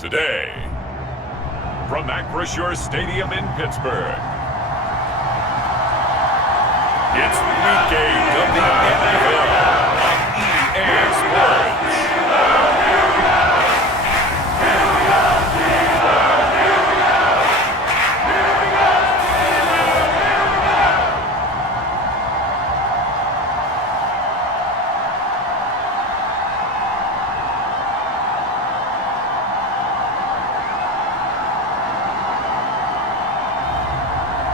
Today, from Acrisure Stadium in Pittsburgh, it's Week 8 of the NFL on EA Sports.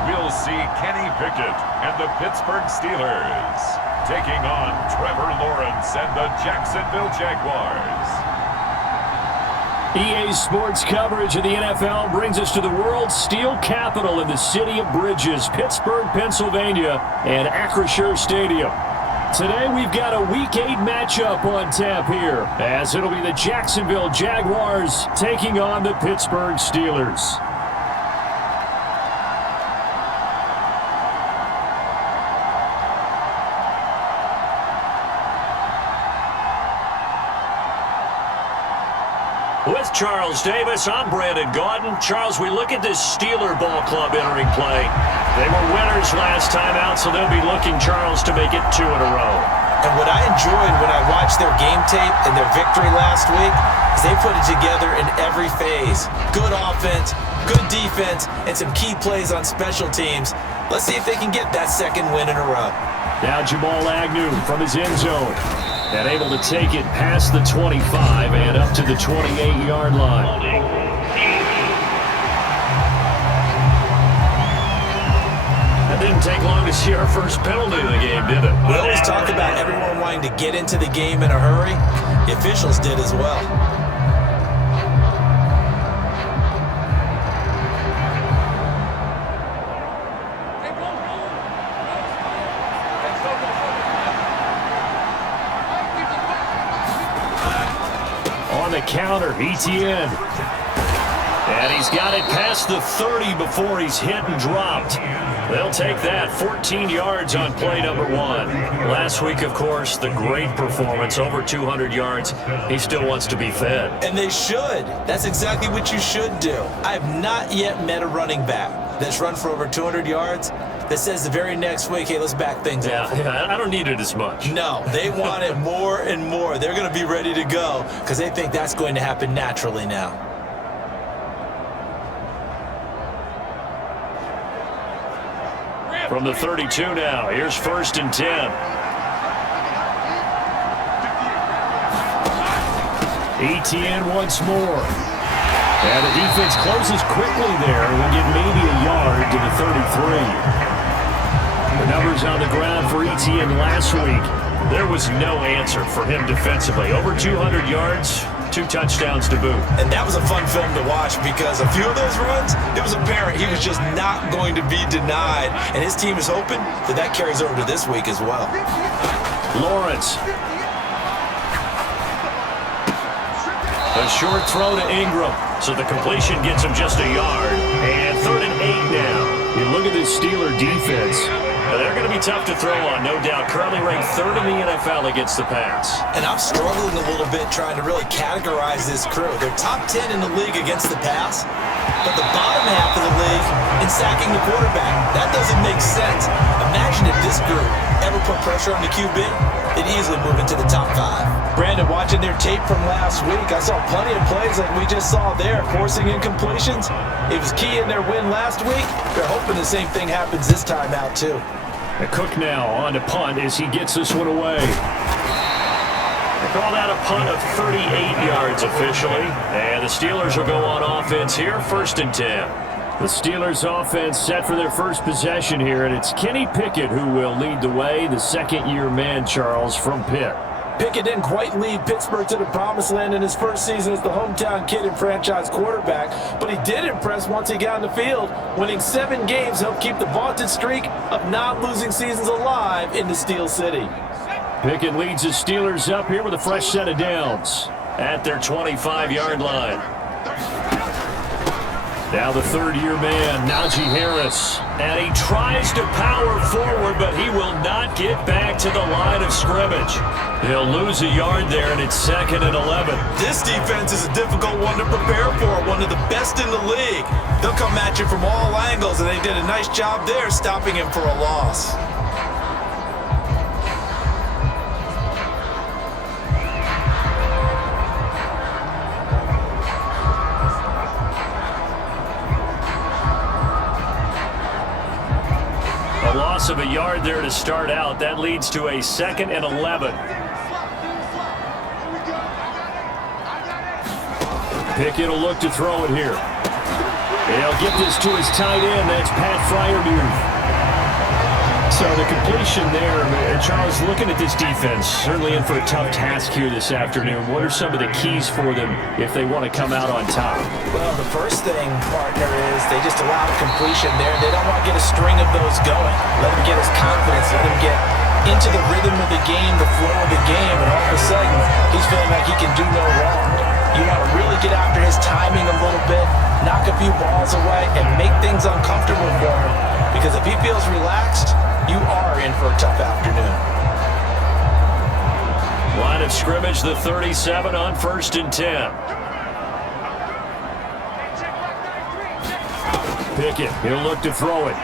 We'll see Kenny Pickett and the Pittsburgh Steelers taking on Trevor Lawrence and the Jacksonville Jaguars. EA Sports coverage of the NFL brings us to the world's steel capital in the city of bridges, Pittsburgh, Pennsylvania, and Acrisure Stadium. Today we've got a Week 8 matchup on tap here, as it'll be the Jacksonville Jaguars taking on the Pittsburgh Steelers. With Charles Davis, I'm Brandon Gaudin. Charles, we look at this Steeler ball club entering play. They were winners last time out, so they'll be looking, Charles, to make it 2 in a row. And what I enjoyed when I watched their game tape and their victory last week is they put it together in every phase. Good offense, good defense, and some key plays on special teams. Let's see if they can get that second win in a row. Now Jamal Agnew from his end zone. And able to take it past the 25 and up to the 28-yard line. It didn't take long to see our first penalty of the game, did it? We always talk about everyone wanting to get into the game in a hurry. The officials did as well. On the counter, ETN. And he's got it past the 30 before he's hit and dropped. They'll take that, 14 yards on play number 1. Last week, of course, the great performance, over 200 yards. He still wants to be fed. And they should. That's exactly what you should do. I have not yet met a running back that's run for over 200 yards that says the very next week, hey, let's back things up. Yeah, I don't need it as much. No, they want it more and more. They're going to be ready to go because they think that's going to happen naturally now. From the 32 now, here's 1st and 10. ETN once more. And the defense closes quickly there. We'll get maybe a yard to the 33. The numbers on the ground for ETN last week. There was no answer for him defensively. Over 200 yards, 2 touchdowns to boot. And that was a fun film to watch because a few of those runs, it was apparent he was just not going to be denied. And his team is hoping that carries over to this week as well. Lawrence. A short throw to Ingram. So the completion gets him just a yard. And 3rd and 8 now. You look at this Steeler defense. They're going to be tough to throw on, no doubt. Currently ranked 3rd in the NFL against the pass. And I'm struggling a little bit trying to really categorize this crew. They're top 10 in the league against the pass, but the bottom half of the league in sacking the quarterback. That doesn't make sense. Imagine if this group ever put pressure on the QB, they'd easily move into the top 5. Brandon, watching their tape from last week, I saw plenty of plays like we just saw there, forcing incompletions. It was key in their win last week. They're hoping the same thing happens this time out, too. Cook now on to punt as he gets this one away. They call that a punt of 38 yards officially. And the Steelers will go on offense here, 1st and 10. The Steelers offense set for their first possession here, and it's Kenny Pickett who will lead the way, the second-year man, Charles, from Pitt. Pickett didn't quite lead Pittsburgh to the promised land in his first season as the hometown kid and franchise quarterback, but he did impress once he got on the field. Winning 7 games helped keep the vaunted streak of non-losing seasons alive in the Steel City. Pickett leads the Steelers up here with a fresh set of downs at their 25-yard line. Now the third-year man, Najee Harris. And he tries to power forward, but he will not get back to the line of scrimmage. He'll lose a yard there, and it's 2nd and 11. This defense is a difficult one to prepare for, one of the best in the league. They'll come at you from all angles, and they did a nice job there stopping him for a loss. Loss of a yard there to start out. That leads to a 2nd and 11. Pickett will look to throw it here. He'll get this to his tight end. That's Pat Freiermuth. So the completion there, Charles, looking at this defense, certainly in for a tough task here this afternoon. What are some of the keys for them if they want to come out on top? Well, the first thing, partner, is they just allow completion there. They don't want to get a string of those going. Let him get his confidence. Let him get into the rhythm of the game, the flow of the game, and all of a sudden, he's feeling like he can do no wrong. You want to really get after his timing a little bit, knock a few balls away, and make things uncomfortable for him. Because if he feels relaxed, you are in for a tough afternoon. Line of scrimmage, the 37 on 1st and 10. Pickett, he'll look to throw it.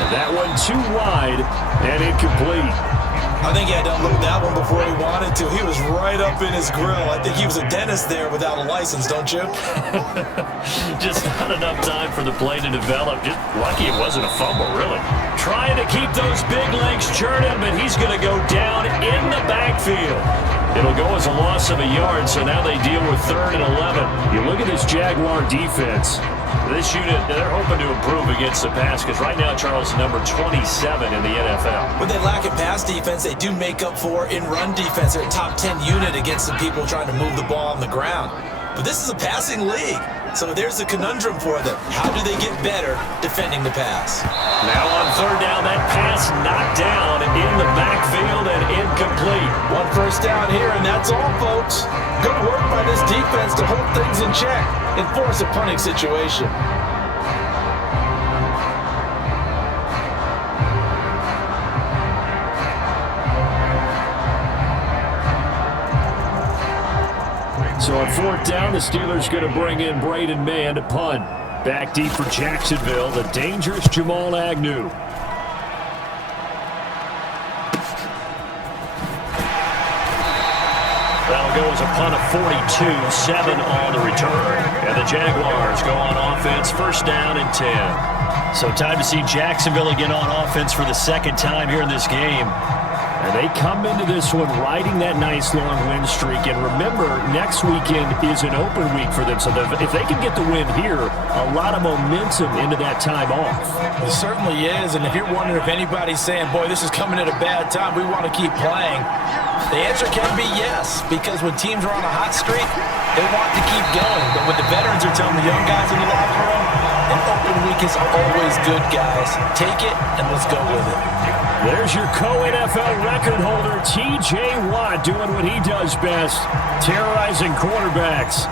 And that one too wide and incomplete. I think he had to unload that one before he wanted to. He was right up in his grill. I think he was a dentist there without a license, don't you? Just not enough time for the play to develop. Just lucky it wasn't a fumble, really. Trying to keep those big legs churning, but he's going to go down in the backfield. It'll go as a loss of a yard, so now they deal with 3rd and 11. You look at this Jaguar defense. This unit, they're hoping to improve against the pass because right now, Charles, number 27 in the NFL. When they lack in pass defense, they do make up for in run defense. They're a top 10 unit against the people trying to move the ball on the ground. But this is a passing league, so there's a conundrum for them. How do they get better defending the pass? Now on 3rd down, that pass knocked down in the backfield and incomplete. 1 first down here, and that's all, folks. Good work by this defense to hold things in check and force a punting situation. So on 4th down, the Steelers going to bring in Braden Mann to punt. Back deep for Jacksonville, the dangerous Jamal Agnew. That'll go as a punt of 42, 7 on the return. And the Jaguars go on offense, 1st down and 10. So time to see Jacksonville again on offense for the 2nd time here in this game. And they come into this one riding that nice long win streak. And remember, next weekend is an open week for them. So if they can get the win here, a lot of momentum into that time off. It certainly is. And if you're wondering if anybody's saying, boy, this is coming at a bad time, we want to keep playing, the answer can be yes. Because when teams are on a hot streak, they want to keep going. But when the veterans are telling the young guys in the locker room, an open week is always good, guys. Take it and let's go with it. There's your co-NFL record holder, T.J. Watt, doing what he does best, terrorizing quarterbacks.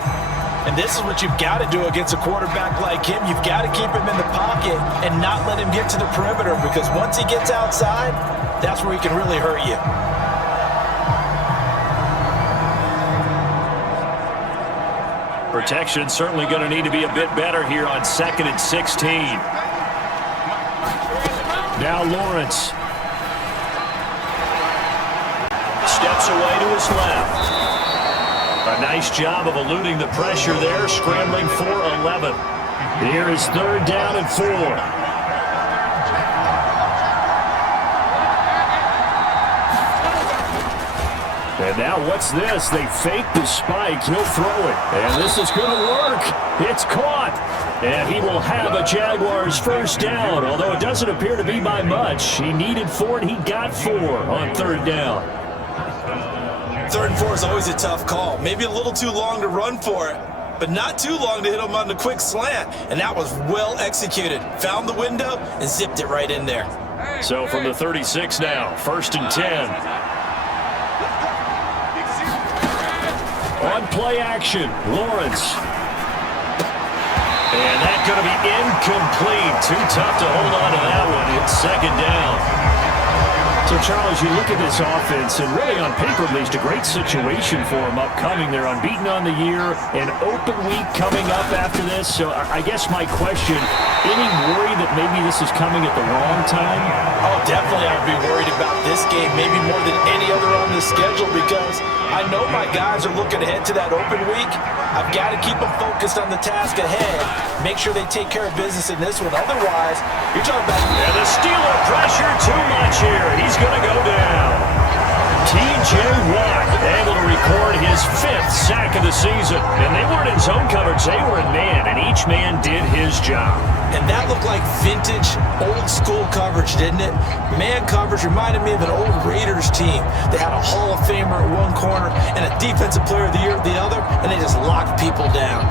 And this is what you've got to do against a quarterback like him. You've got to keep him in the pocket and not let him get to the perimeter, because once he gets outside, that's where he can really hurt you. Protection certainly going to need to be a bit better here on 2nd and 16. Now Lawrence. Steps away to his left. A nice job of eluding the pressure there, scrambling for 11. Here is 3rd down and 4. And now what's this? They fake the spike. He'll throw it. And this is going to work. It's caught. And he will have a Jaguars 1st down, although it doesn't appear to be by much. He needed 4, and he got 4 on 3rd down. 3rd and 4 is always a tough call. Maybe a little too long to run for it, but not too long to hit him on the quick slant. And that was well executed. Found the window and zipped it right in there. So from the 36 now, 1st and 10. On play action, Lawrence. And that's going to be incomplete. Too tough to hold on to that one. It's second down. So, Charles, you look at this offense, and really on paper, at least, a great situation for them upcoming. They're unbeaten on the year, an open week coming up after this. So I guess my question, any worry that maybe this is coming at the wrong time? Oh, definitely I would be worried about this game, maybe more than any other on the schedule, because I know my guys are looking ahead to that open week. I've got to keep them focused on the task ahead, make sure they take care of business in this one. Otherwise, you're talking about... And the Steeler pressure too much here. He's going to go down. T.J. Watt able to record his 5th sack of the season. And they weren't in zone coverage, they were in man, and each man did his job. And that looked like vintage, old-school coverage, didn't it? Man coverage reminded me of an old Raiders team. They had a Hall of Famer at one corner and a Defensive Player of the Year at the other, and they just locked people down.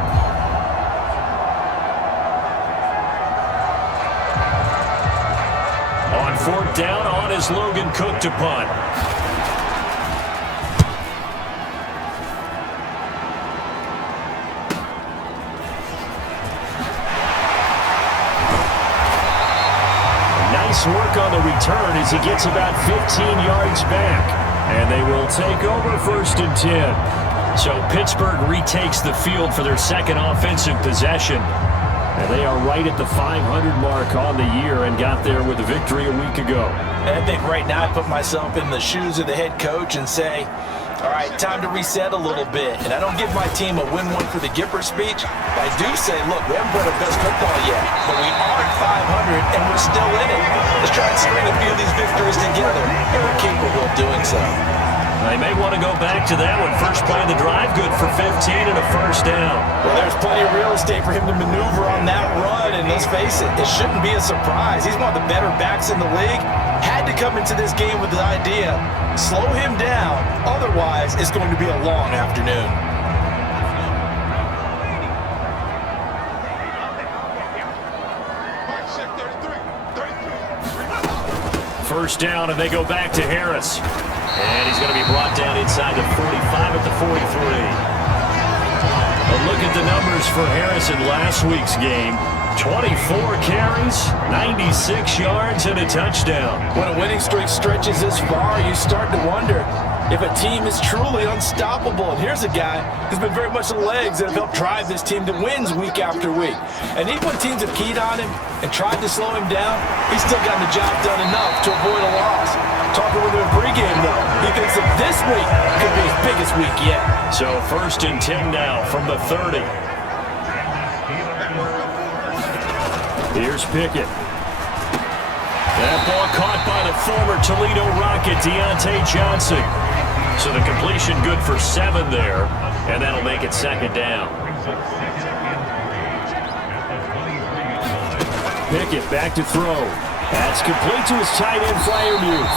On 4th down, on is Logan Cook to punt. Nice work on the return as he gets about 15 yards back. And they will take over 1st and 10. So Pittsburgh retakes the field for their second offensive possession. And they are right at the 500 mark on the year and got there with a victory a week ago. And I think right now I put myself in the shoes of the head coach and say, all right, time to reset a little bit. And I don't give my team a win one for the Gipper speech. I do say, look, we haven't played our best football yet, but we are at 500 and we're still in it. Let's try and string a few of these victories together, and we're capable of doing so. They may want to go back to that one. First play of the drive, good for 15 and a 1st down. Well, there's plenty of real estate for him to maneuver on that run, and let's face it, it shouldn't be a surprise. He's one of the better backs in the league. Had to come into this game with the idea, slow him down, otherwise it's going to be a long afternoon. First down, and they go back to Harris. And he's going to be brought down inside the 45 at the 43. A look at the numbers for Harris in last week's game. 24 carries, 96 yards, and a touchdown. When a winning streak stretches this far, you start to wonder if a team is truly unstoppable. And here's a guy who's been very much the legs that have helped drive this team to wins week after week. And even when teams have keyed on him and tried to slow him down, he's still gotten the job done enough to avoid a loss. Talking with him in pregame, though, he thinks that this week could be his biggest week yet. So 1st and 10 now from the 30. Here's Pickett. That ball caught by the former Toledo Rocket, Deontay Johnson. So the completion good for 7 there, and that'll make it 2nd down. Pickett back to throw. That's complete to his tight end, Freiermuth.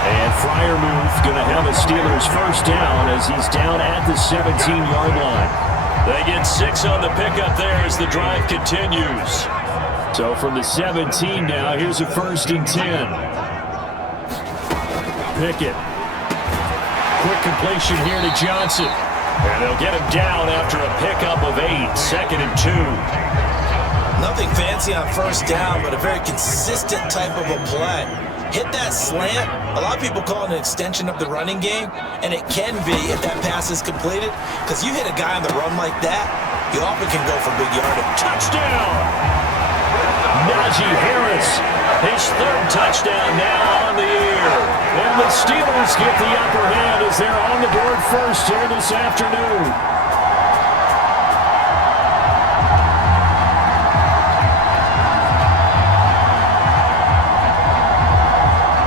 And Freiermuth going to have a Steelers 1st down as he's down at the 17-yard line. They get 6 on the pickup there as the drive continues. So from the 17 now, here's a 1st and 10. Pickett. Quick completion here to Johnson. And they'll get him down after a pickup of 8, 2nd and 2. Nothing fancy on 1st down, but a very consistent type of a play. Hit that slant. A lot of people call it an extension of the running game, and it can be if that pass is completed, because you hit a guy on the run like that, you often can go for big yardage. Touchdown! Najee Harris, his 3rd touchdown now on the year. And the Steelers get the upper hand as they're on the board first here this afternoon.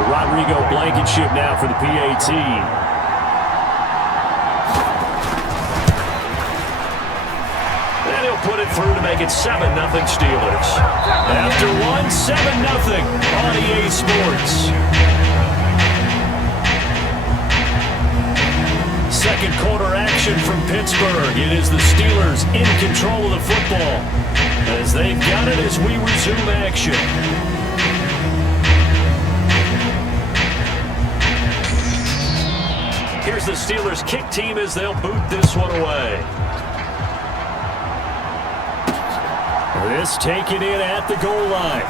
Rodrigo Blankenship now for the PAT. And he'll put it through to make it 7-0 Steelers. After one, 7-0 on EA Sports. Second quarter action from Pittsburgh. It is the Steelers in control of the football as they've got it as we resume action. Here's the Steelers kick team as they'll boot this one away. This taken in at the goal line.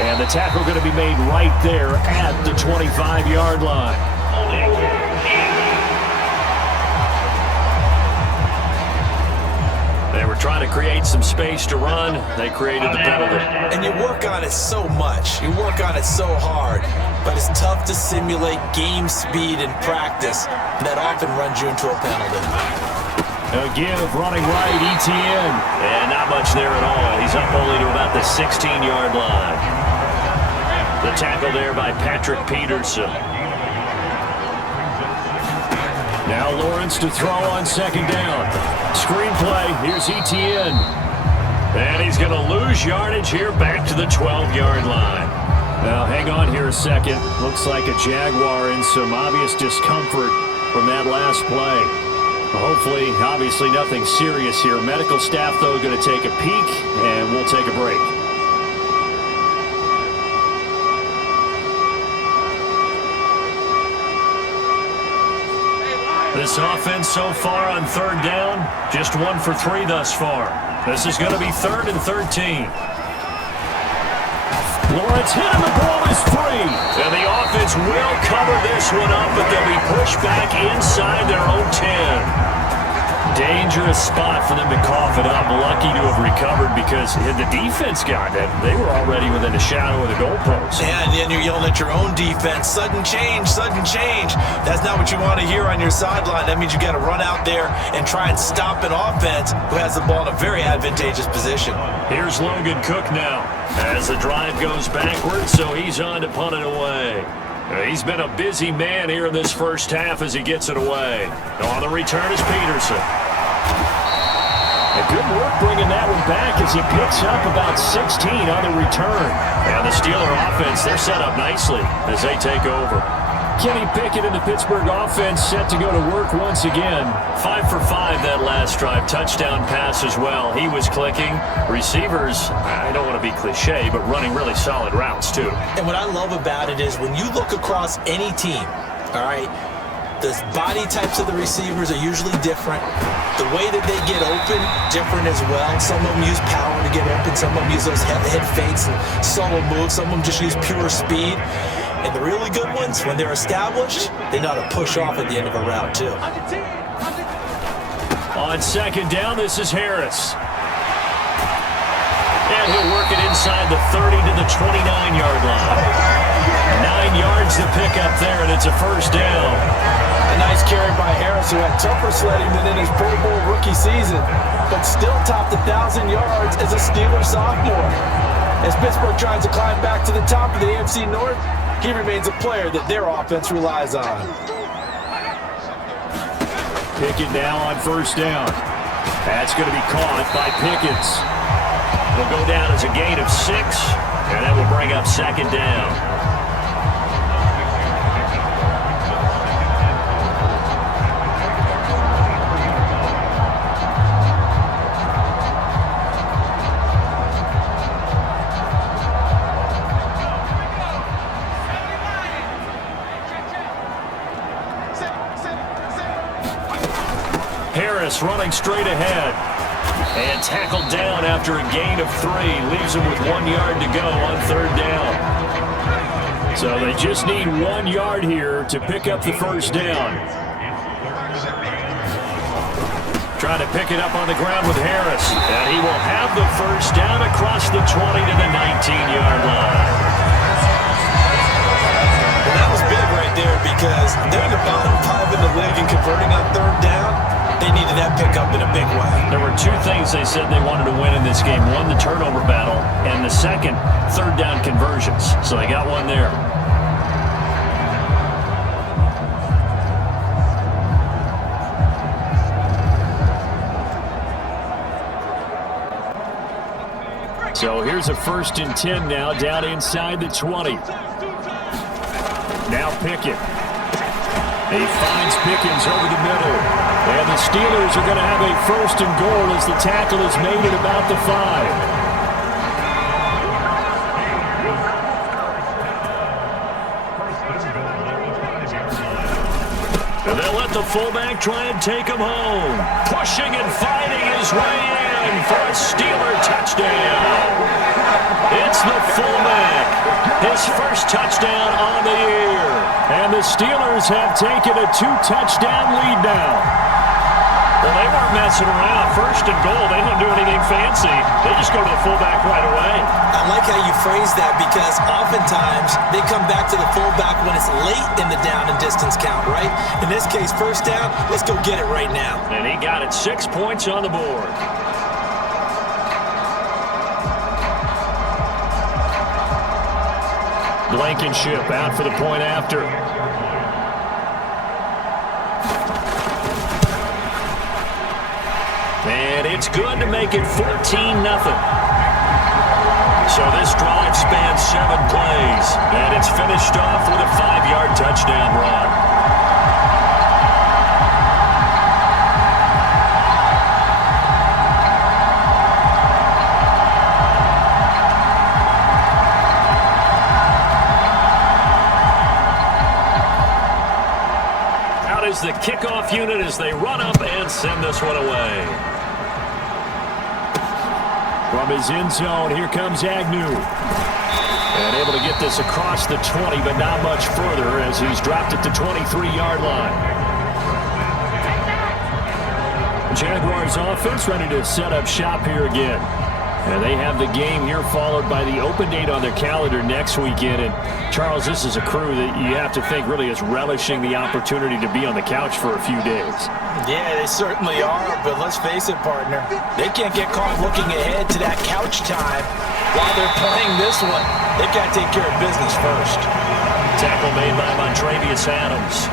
And the tackle going to be made right there at the 25-yard line. They were trying to create some space to run. They created the penalty. And you work on it so much. You work on it so hard. But it's tough to simulate game speed in practice. That often runs you into a penalty. A give running right, ETN. And not much there at all. He's up only to about the 16-yard line. The tackle there by Patrick Peterson. Now Lawrence to throw on second down. Screenplay, here's ETN. And he's going to lose yardage here back to the 12-yard line. Now hang on here a second. Looks like a Jaguar in some obvious discomfort from that last play. Hopefully, obviously nothing serious here. Medical staff, though, going to take a peek, and we'll take a break. This offense so far on third down, just 1 for 3 thus far. This is going to be 3rd and 13. Lawrence hit him, the ball is free. And the offense will cover this one up, but they'll be pushed back inside their own 10. Dangerous spot for them to cough it up. Lucky to have recovered because the defense got it. They were already within a shadow of the goalpost. Yeah, and then you're yelling at your own defense. Sudden change, sudden change. That's not what you want to hear on your sideline. That means you got to run out there and try and stop an offense who has the ball in a very advantageous position. Here's Logan Cook now as the drive goes backwards, so he's on to punt it away. He's been a busy man here in this first half as he gets it away. On the return is Peterson. And good work bringing that one back as he picks up about 16 on the return. And the Steeler offense, they're set up nicely as they take over. Kenny Pickett in the Pittsburgh offense set to go to work once again. 5 for 5 that last drive. Touchdown pass as well. He was clicking. Receivers, I don't want to be cliche, but running really solid routes too. And what I love about it is when you look across any team, all right, the body types of the receivers are usually different. The way that they get open, different as well. Some of them use power to get open. Some of them use those head fakes and solo moves. Some of them just use pure speed. And the really good ones, when they're established, they know how to push off at the end of a route, too. On second down, this is Harris. And he'll work it inside the 30 to the 29-yard line. 9 yards to pick up there, and it's a first down. A nice carry by Harris, who had tougher sledding than in his Pro Bowl rookie season, but still topped 1,000 yards as a Steelers sophomore. As Pittsburgh tries to climb back to the top of the AFC North, he remains a player that their offense relies on. Pickett now on first down. That's going to be caught by Pickett. Will go down as a gain of 6, and that will bring up second down. Harris running straight ahead and tackled down after a gain of 3. Leaves him with 1 yard to go on third down. So they just need 1 yard here to pick up the first down. Trying to pick it up on the ground with Harris. And he will have the first down across the 20 to the 19-yard line. Well, that was big right there because they're the bottom 5 in the league in converting on third down. They needed that pickup in a big way. There were 2 things they said they wanted to win in this game. One, the turnover battle, and the second, third down conversions. So they got one there. So here's a 1st and 10 now, down inside the 20. Now Pickett. He finds Pickens over the middle. And the Steelers are going to have a 1st and goal as the tackle is made at about the 5. And they'll let the fullback try and take him home. Pushing and fighting his way in. run for a Steeler touchdown. It's the fullback. His first touchdown on the year. And the Steelers have taken a 2-touchdown lead now. Well, they weren't messing around. First and goal, they don't do anything fancy. They just go to the fullback right away. I like how you phrase that because oftentimes they come back to the fullback when it's late in the down and distance count, right? In this case, first down, let's go get it right now. And he got it. 6 points on the board. Blankenship out for the point after. And it's good to make it 14-0. So this drive spans 7 plays, and it's finished off with a 5-yard touchdown run. Out is the kickoff unit as they run up and send this one away. From his end zone, here comes Agnew. And able to get this across the 20, but not much further as he's dropped it to 23-yard line. Jaguars offense ready to set up shop here again. And they have the game here followed by the open date on their calendar next weekend. And Charles, this is a crew that you have to think really is relishing the opportunity to be on the couch for a few days. Yeah, they certainly are, but let's face it, partner. They can't get caught looking ahead to that couch time while they're playing this one. They've got to take care of business first. Tackle made by Montravius Adams.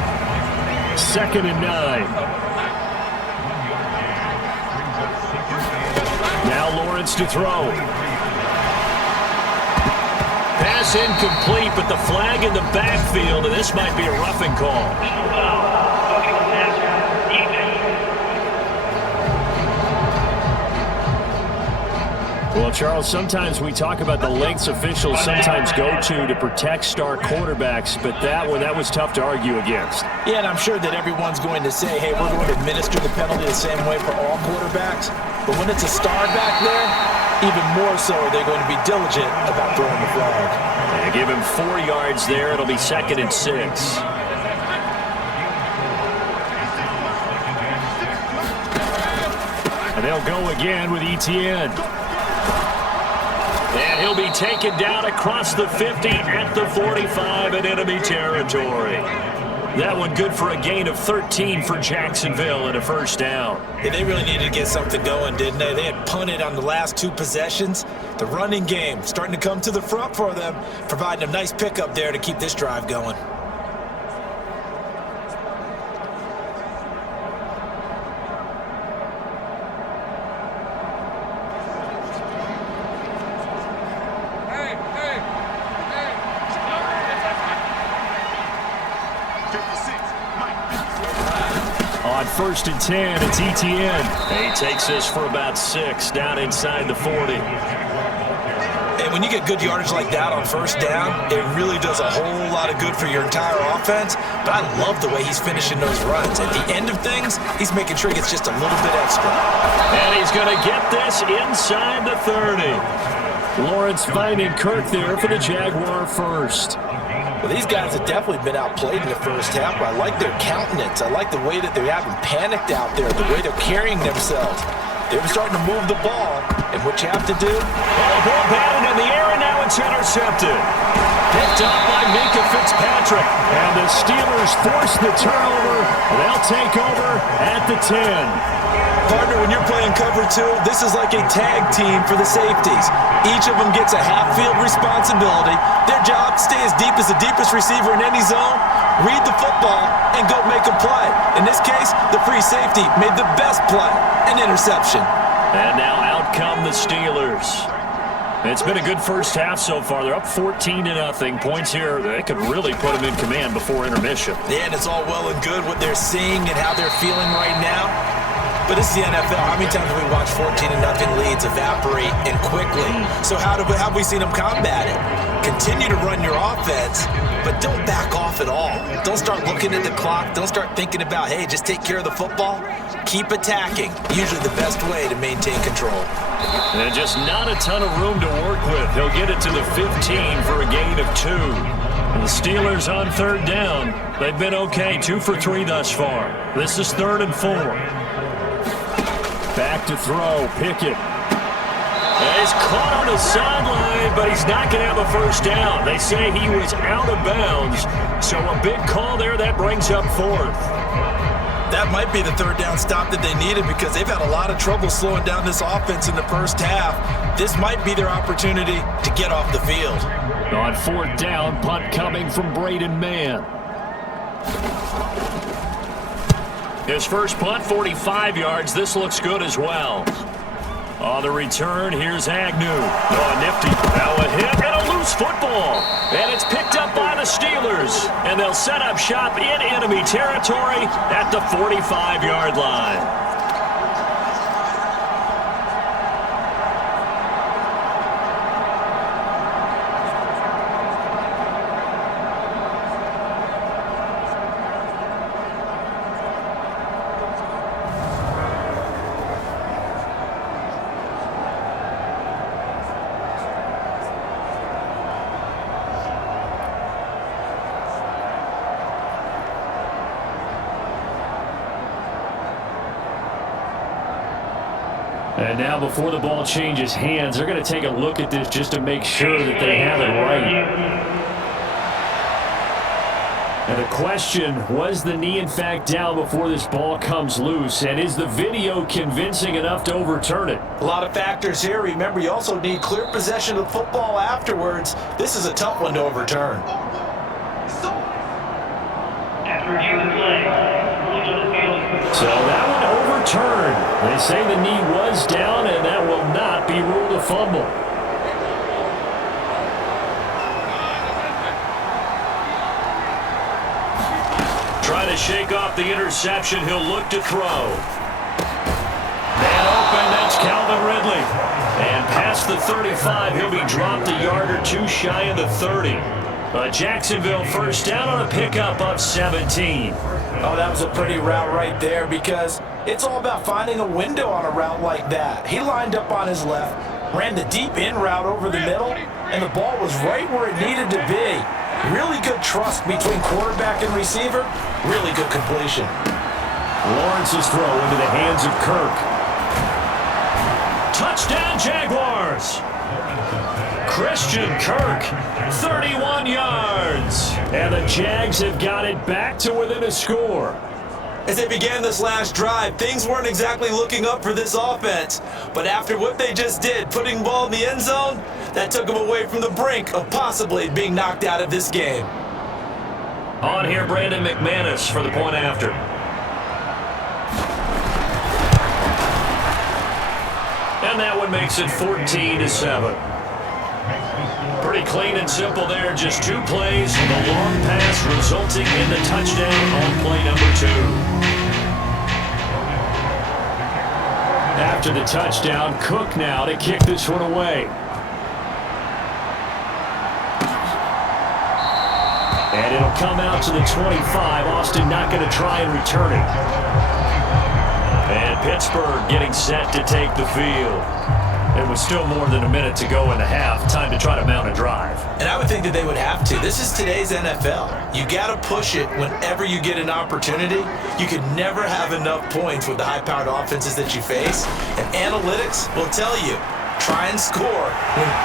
2nd and 9. Now Lawrence to throw. Pass incomplete, but the flag in the backfield, and this might be a roughing call. Well, Charles, sometimes we talk about the lengths officials sometimes go to protect star quarterbacks, but that was tough to argue against. Yeah, and I'm sure that everyone's going to say, hey, we're going to administer the penalty the same way for all quarterbacks. But when it's a star back there, even more so are they going to be diligent about throwing the flag. And give him 4 yards there. It'll be 2nd and 6. And they'll go again with Etienne. And he'll be taken down across the 50 at the 45 in enemy territory. That one good for a gain of 13 for Jacksonville and a first down. Yeah, they really needed to get something going, didn't they? They had punted on the last 2 possessions. The running game starting to come to the front for them, providing a nice pickup there to keep this drive going. On 1st and 10, it's Etienne. He takes this for about 6 down inside the 40. And when you get good yardage like that on first down, it really does a whole lot of good for your entire offense. But I love the way he's finishing those runs. At the end of things, he's making sure he gets just a little bit extra. And he's going to get this inside the 30. Lawrence finding Kirk there for the Jaguar first. Well, these guys have definitely been outplayed in the first half, but I like their countenance. I like the way that they're having panicked out there, the way they're carrying themselves. They're starting to move the ball, and what you have to do? Oh, ball batted in the air, and now it's intercepted. Picked up by Minkah Fitzpatrick. And the Steelers force the turnover. They'll take over at the 10. Partner, when you're playing cover 2, this is like a tag team for the safeties. Each of them gets a half-field responsibility. Their job, stay as deep as the deepest receiver in any zone, read the football, and go make a play. In this case, the free safety made the best play, an interception. And now out come the Steelers. It's been a good first half so far. They're up 14-0. Points here, they could really put them in command before intermission. Yeah, and it's all well and good what they're seeing and how they're feeling right now. But this is the NFL. How many times have we watched 14-0 leads points evaporate and quickly. So how have we seen them combat it? Continue to run your offense, but don't back off at all. Don't start looking at the clock. Don't start thinking about, hey, just take care of the football. Keep attacking. Usually the best way to maintain control. And just not a ton of room to work with. He'll get it to the 15 for a gain of 2. And the Steelers on third down. They've been okay, 2 for 3 thus far. This is 3rd and 4. Back to throw, Pickett. He's caught on the sideline, but he's not going to have a first down. They say he was out of bounds, so a big call there that brings up 4th. That might be the 3rd down stop that they needed because they've had a lot of trouble slowing down this offense in the first half. This might be their opportunity to get off the field. On 4th down, punt coming from Braden Mann. His first punt, 45 yards. This looks good as well. On the return, here's Agnew. Oh, nifty. Now a hit and a loose football. And it's picked up by the Steelers. And they'll set up shop in enemy territory at the 45-yard line. And now before the ball changes hands, they're going to take a look at this just to make sure that they have it right. And the question, was the knee in fact down before this ball comes loose? And is the video convincing enough to overturn it? A lot of factors here. Remember, you also need clear possession of the football afterwards. This is a tough one to overturn. So that one overturned. They say the knee was down, and that will not be ruled a fumble. Trying to shake off the interception. He'll look to throw. Man open, that's Calvin Ridley. And past the 35, he'll be dropped a yard or 2 shy of the 30. Jacksonville first down on a pickup of 17. Oh, that was a pretty route right there because it's all about finding a window on a route like that. He lined up on his left, ran the deep in route over the middle, and the ball was right where it needed to be. Really good trust between quarterback and receiver. Really good completion. Lawrence's throw into the hands of Kirk. Touchdown, Jaguars! Christian Kirk, 31 yards. And the Jags have got it back to within a score. As they began this last drive, things weren't exactly looking up for this offense. But after what they just did, putting the ball in the end zone, that took them away from the brink of possibly being knocked out of this game. On here, Brandon McManus for the point after. And that one makes it 14-7. Pretty clean and simple there. Just 2 plays. The long pass resulting in the touchdown on play number 2. After the touchdown, Cook now to kick this one away. And it'll come out to the 25. Austin not going to try and return it. And Pittsburgh getting set to take the field. It was still more than a minute to go in the half. Time to try to mount a drive. And I would think that they would have to. This is today's NFL. You got to push it whenever you get an opportunity. You could never have enough points with the high-powered offenses that you face. And analytics will tell you, try and score.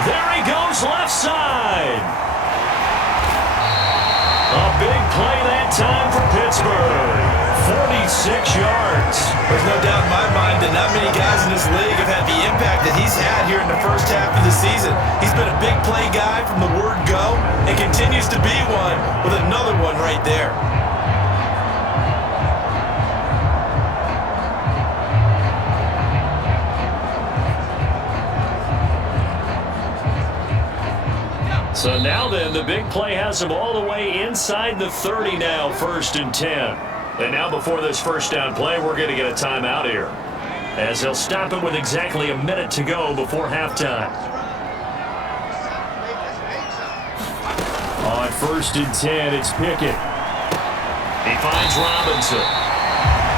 There he goes, left side. A big play that time for Pittsburgh. 46 yards. There's no doubt in my mind that not many guys in this league have had the impact that he's had here in the first half of the season. He's been a big play guy from the word go and continues to be one with another one right there. So now then, the big play has him all the way inside the 30 now, 1st and 10. And now before this first down play, we're going to get a timeout here. as they'll stop it with exactly a minute to go before halftime. On 1st and 10, it's Pickett. He finds Robinson.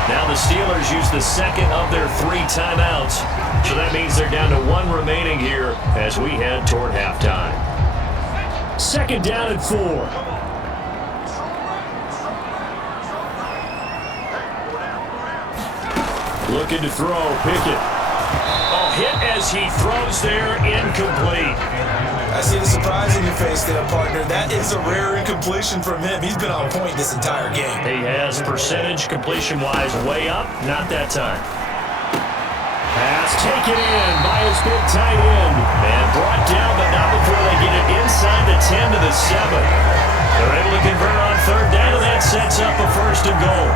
Now the Steelers use the second of their 3 timeouts, so that means they're down to 1 remaining here as we head toward halftime. 2nd down and 4. Looking to throw, Pickett. Oh, hit as he throws there, incomplete. I see the surprise in your face there, partner. That is a rare incompletion from him. He's been on point this entire game. He has percentage completion-wise way up, not that time. Pass taken in by his big tight end. And brought down, but not before they get it inside the 10 to the 7. They're able to convert on 3rd down, and that sets up a 1st and goal.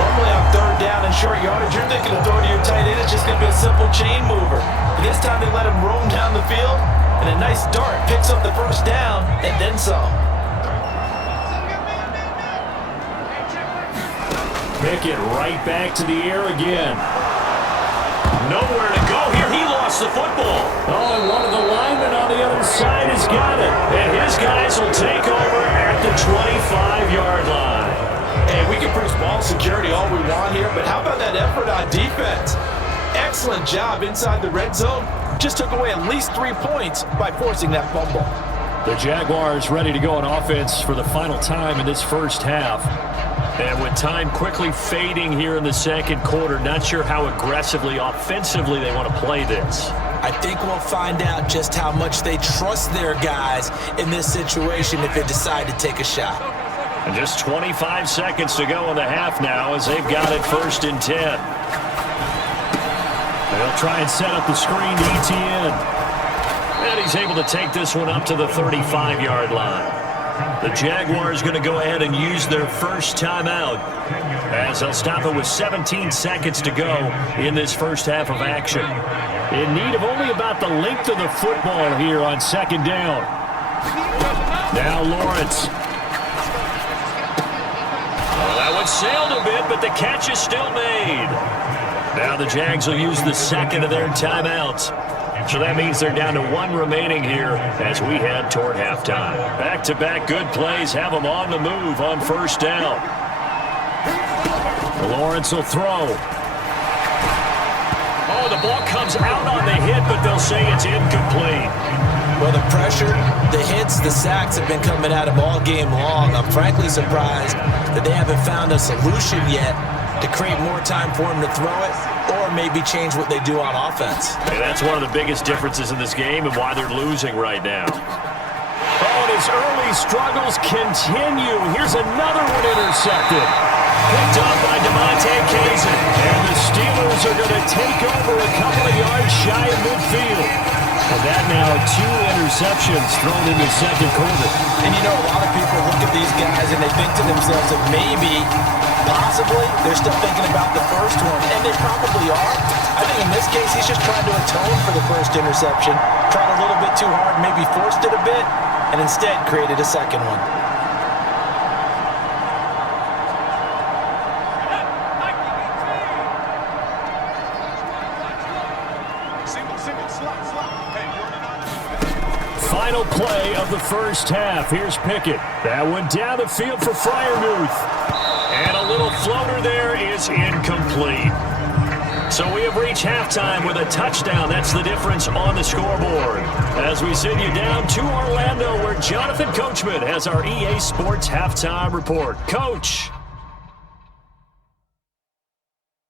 Normally on 3rd down and short yardage, you're thinking of throwing to your tight end. It's just going to be a simple chain mover. But this time they let him roam down the field, and a nice dart picks up the 1st down, and then some. Pickett right back to the air again. Nowhere to go here. He lost the football. Oh, and one of the linemen on the other side has got it. And his guys will take over at the 25-yard line. And we can preach ball security all we want here, but how about that effort on defense? Excellent job inside the red zone. Just took away at least 3 points by forcing that fumble. The Jaguars ready to go on offense for the final time in this first half. And with time quickly fading here in the second quarter, not sure how aggressively, offensively they want to play this. I think we'll find out just how much they trust their guys in this situation if they decide to take a shot. And just 25 seconds to go in the half now as they've got it 1st and 10. They'll try and set up the screen to ETN. And he's able to take this one up to the 35-yard line. The Jaguars going to go ahead and use their 1st timeout as they'll stop it with 17 seconds to go in this first half of action. In need of only about the length of the football here on 2nd down. Now Lawrence. Oh, that one sailed a bit, but the catch is still made. Now the Jags will use the 2nd of their timeouts. So that means they're down to 1 remaining here as we head toward halftime. Back-to-back good plays have them on the move on 1st down. Lawrence will throw. Oh, the ball comes out on the hit, but they'll say it's incomplete. Well, the pressure, the hits, the sacks have been coming at him all game long. I'm frankly surprised that they haven't found a solution yet to create more time for him to throw it, or maybe change what they do on offense. And that's one of the biggest differences in this game and why they're losing right now. Oh, and his early struggles continue. Here's another one intercepted. Picked up by DeMonte Kazin. And the Steelers are going to take over a couple of yards shy of midfield. And that now 2 interceptions thrown in the second quarter. And you know, a lot of people look at these guys and they think to themselves that maybe, possibly, they're still thinking about the first one. And they probably are. I think in this case, he's just trying to atone for the first interception. Tried a little bit too hard, maybe forced it a bit, and instead created a second one. Final play of the first half. Here's Pickett. That one down the field for Freiermuth. And a little floater there is incomplete. So we have reached halftime with a touchdown. That's the difference on the scoreboard. As we send you down to Orlando, where Jonathan Coachman has our EA Sports Halftime Report. Coach.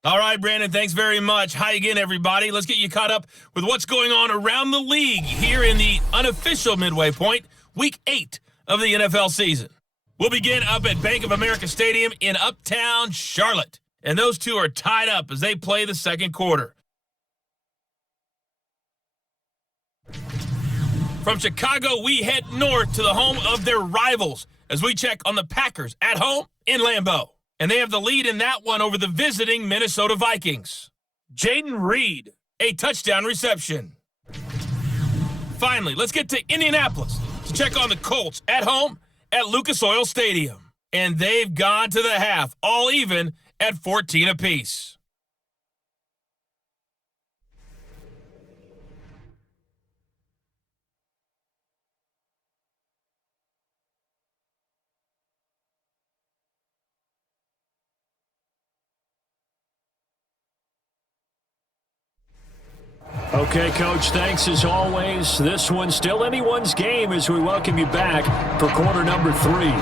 All right, Brandon, thanks very much. Hi again, everybody. Let's get you caught up with what's going on around the league here in the unofficial midway point, Week 8 of the NFL season. We'll begin up at Bank of America Stadium in Uptown Charlotte. And those two are tied up as they play the second quarter. From Chicago, we head north to the home of their rivals as we check on the Packers at home in Lambeau. And they have the lead in that one over the visiting Minnesota Vikings. Jaden Reed, a touchdown reception. Finally, let's get to Indianapolis to check on the Colts at home at Lucas Oil Stadium. And they've gone to the half, all even at 14 apiece. Okay, Coach, thanks as always. This one's still anyone's game as we welcome you back for quarter number 3. A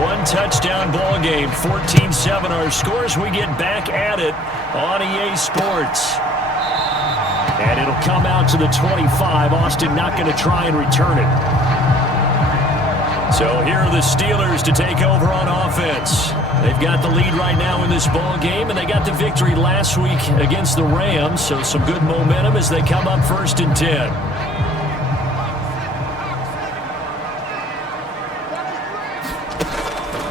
one-touchdown ball game, 14-7 our scores. We get back at it on EA Sports. And it'll come out to the 25. Austin not going to try and return it. So here are the Steelers to take over on offense. They've got the lead right now in this ball game, and they got the victory last week against the Rams, so some good momentum as they come up 1st and 10.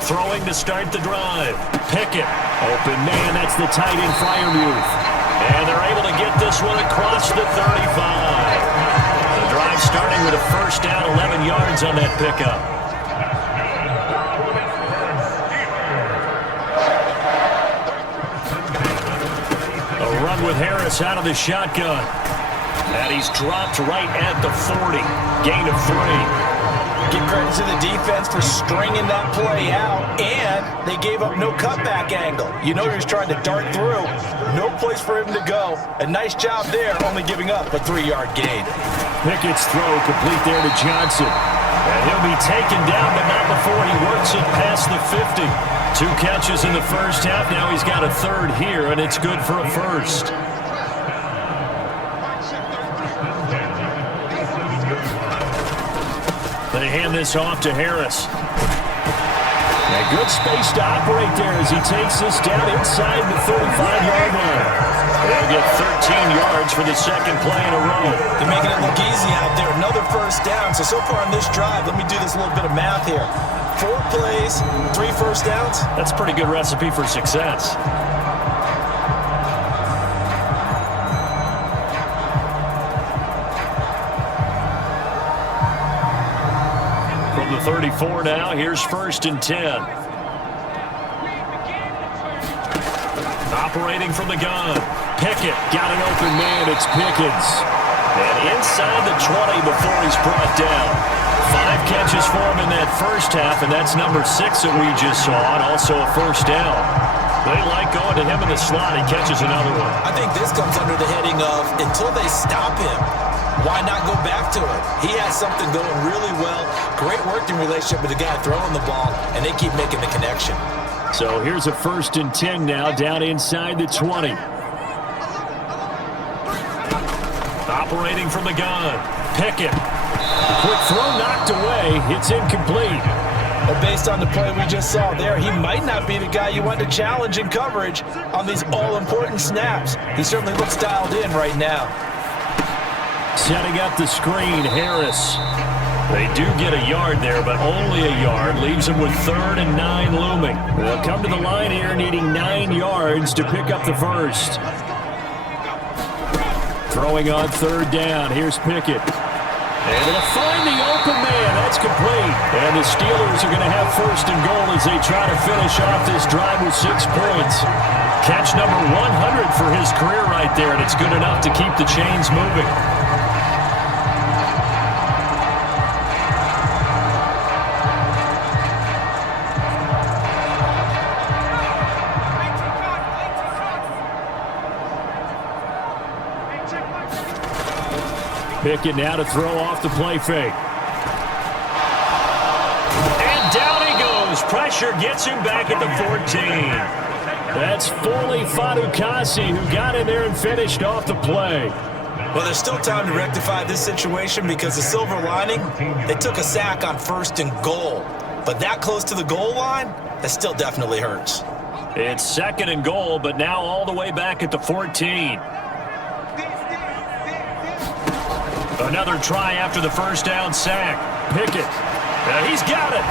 Throwing to start the drive. Pickett. Open man, that's the tight end Freiermuth. And they're able to get this one across the 35. The drive starting with a first down, 11 yards on that pickup. With Harris out of the shotgun. And he's dropped right at the 40. Gain of 3. Give credit to the defense for stringing that play out, and they gave up no cutback angle. You know he was trying to dart through. No place for him to go. A nice job there, only giving up a 3-yard gain. Pickett's throw complete there to Johnson. And he'll be taken down, but not before he works it past the 50. 2 catches in the first half. Now he's got a 3rd here, and it's good for a 1st. They hand this off to Harris. A good space to operate there as he takes this down inside the 35-yard line. They'll get 13 yards for the 2nd play in a row. They're making it look easy out there. Another first down. So far on this drive, let me do this little bit of math here. 4 plays, 3 first downs. That's a pretty good recipe for success. From the 34 now, here's 1st and 10. Operating from the gun. Pickett got an open man. It's Pickens. And inside the 20 before he's brought down. 5 catches for him in that first half, and that's number 6 that we just saw, and also a first down. They like going to him in the slot. He catches another one. I think this comes under the heading of until they stop him, why not go back to it? He has something going really well. Great working relationship with the guy throwing the ball, and they keep making the connection. So here's a 1st and 10 now, down inside the 20. Operating from the gun. Pickett. Quick throw knocked away. It's incomplete. Well, based on the play we just saw there, he might not be the guy you want to challenge in coverage on these all-important snaps. He certainly looks dialed in right now. Setting up the screen, Harris. They do get a yard there, but only a yard. Leaves them with 3rd and 9 looming. They'll come to the line here needing 9 yards to pick up the 1st. Throwing on 3rd down. Here's Pickett. Able to find the open man. That's complete. And the Steelers are going to have 1st and goal as they try to finish off this drive with 6 points. Catch number 100 for his career right there, and it's good enough to keep the chains moving. Pickett now to throw off the play fake. And down he goes. Pressure gets him back at the 14. That's Foley Fadukasi who got in there and finished off the play. Well, there's still time to rectify this situation because the silver lining, they took a sack on 1st and goal. But that close to the goal line, that still definitely hurts. It's 2nd and goal, but now all the way back at the 14. Another try after the first down sack. Pickett. He's got it.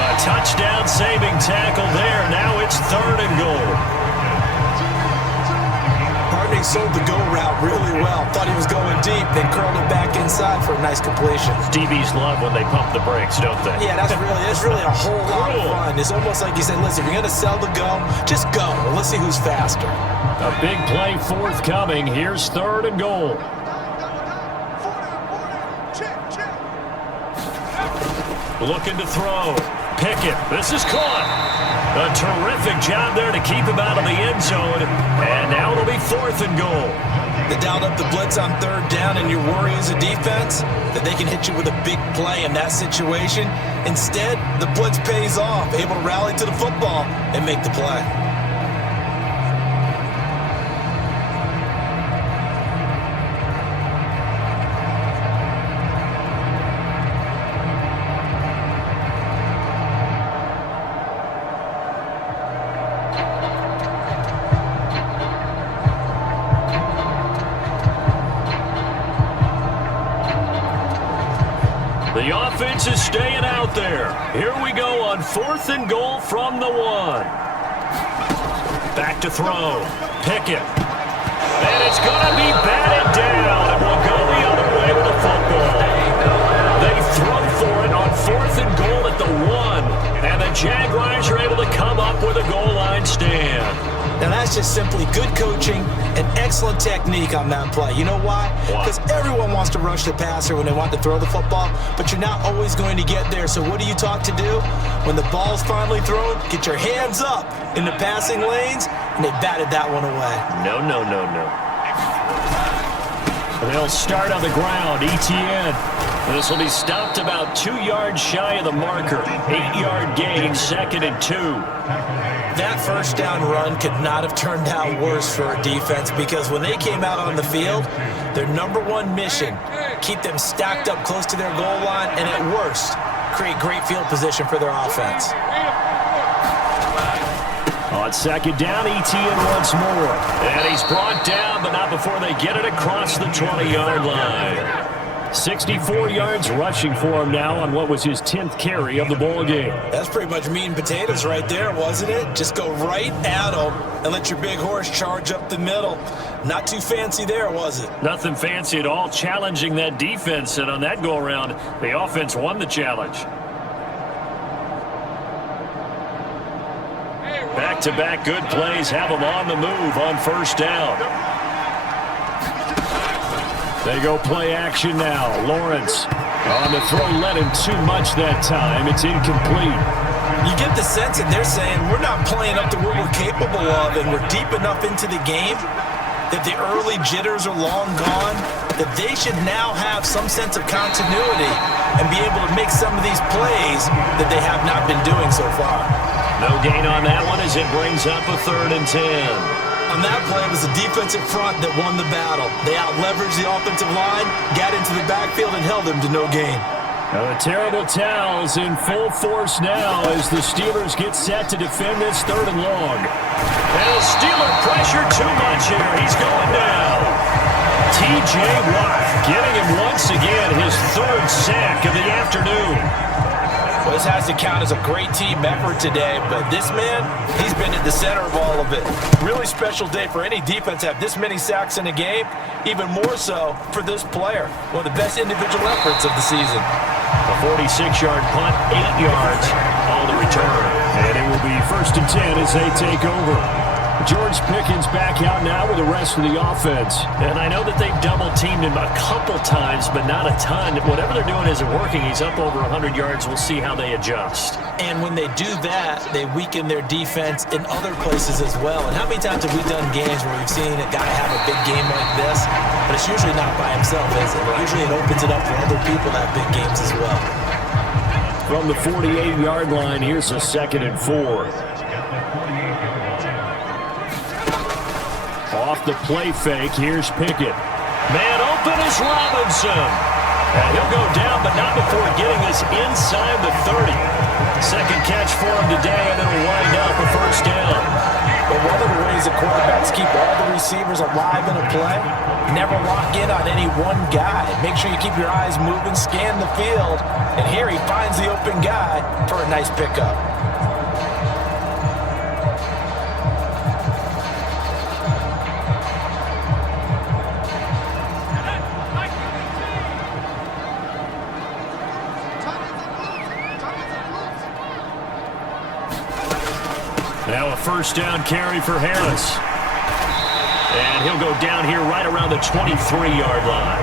A touchdown saving tackle there. Now it's 3rd and goal. Harding sold the go route really well. Thought he was going deep, then curled it back inside for a nice completion. DBs love when they pump the brakes, don't they? Yeah, that's really a whole lot of fun. It's almost like you said, listen, if you're going to sell the go, just go. And let's see who's faster. A big play forthcoming. Here's 3rd and goal. Looking to throw. Pickett. This is caught. A terrific job there to keep him out of the end zone. And now it'll be 4th and goal. They dialed up the blitz on 3rd down, and your worry as a defense that they can hit you with a big play in that situation. Instead, the blitz pays off, able to rally to the football and make the play. The offense is staying out there. Here we go on 4th and goal from the 1. Back to throw. Pickett. And it's going to be batted down. And we'll go the other way with the football. They throw for it on 4th and goal at the 1. And the Jaguars are able to come up with a goal line stand. Now that's just simply good coaching and excellent technique on that play. You know why? Because everyone wants to rush the passer when they want to throw the football, but you're not always going to get there. So what are you taught to do? When the ball's finally thrown, get your hands up in the passing lanes, and they batted that one away. No. They'll start on the ground. ETN. This will be stopped about 2 yards shy of the marker. 8-yard gain, 2nd and 2. That first down run could not have turned out worse for a defense, because when they came out on the field, their number one mission, keep them stacked up close to their goal line, and at worst, create great field position for their offense. On 2nd down, ETN once more. And he's brought down, but not before they get it across the 20-yard line. 64 yards rushing for him now on what was his 10th carry of the ball game. That's pretty much meat and potatoes right there, wasn't it? Just go right at him and let your big horse charge up the middle. Not too fancy there, was it? Nothing fancy at all, challenging that defense, and on that go-around, the offense won the challenge. Back-to-back good plays have them on the move on 1st down. They go play action now. Lawrence on the throw, led him too much that time. It's incomplete. You get the sense that they're saying we're not playing up to what we're capable of, and we're deep enough into the game that the early jitters are long gone, that they should now have some sense of continuity and be able to make some of these plays that they have not been doing so far. No gain on that one as it brings up a 3rd and 10. On that play, it was the defensive front that won the battle. They out-leveraged the offensive line, got into the backfield, and held them to no gain. Now the terrible towels in full force now as the Steelers get set to defend this 3rd and long. And the Steeler pressure too much here. He's going down. T.J. Watt getting him once again his 3rd sack of the afternoon. Well, this has to count as a great team effort today, but this man, he's been at the center of all of it. Really special day for any defense to have this many sacks in a game, even more so for this player. One of the best individual efforts of the season. A 46-yard punt, 8 yards on the return. And it will be 1st and 10 as they take over. George Pickens back out now with the rest of the offense. And I know that they've double-teamed him a couple times, but not a ton. Whatever they're doing isn't working. He's up over 100 yards. We'll see how they adjust. And when they do that, they weaken their defense in other places as well. And how many times have we done games where we've seen a guy have a big game like this, but it's usually not by himself, is it? Usually it opens it up for other people to have big games as well. From the 48-yard line, here's a 2nd and 4. Off the play fake, here's Pickett. Man open is Robinson. And he'll go down, but not before getting us inside the 30. 2nd catch for him today, and it'll wind up a 1st down. But one of the ways that quarterbacks keep all the receivers alive in a play, never lock in on any one guy. Make sure you keep your eyes moving, scan the field, and here he finds the open guy for a nice pickup. Now a 1st down carry for Harris. And he'll go down here right around the 23-yard line.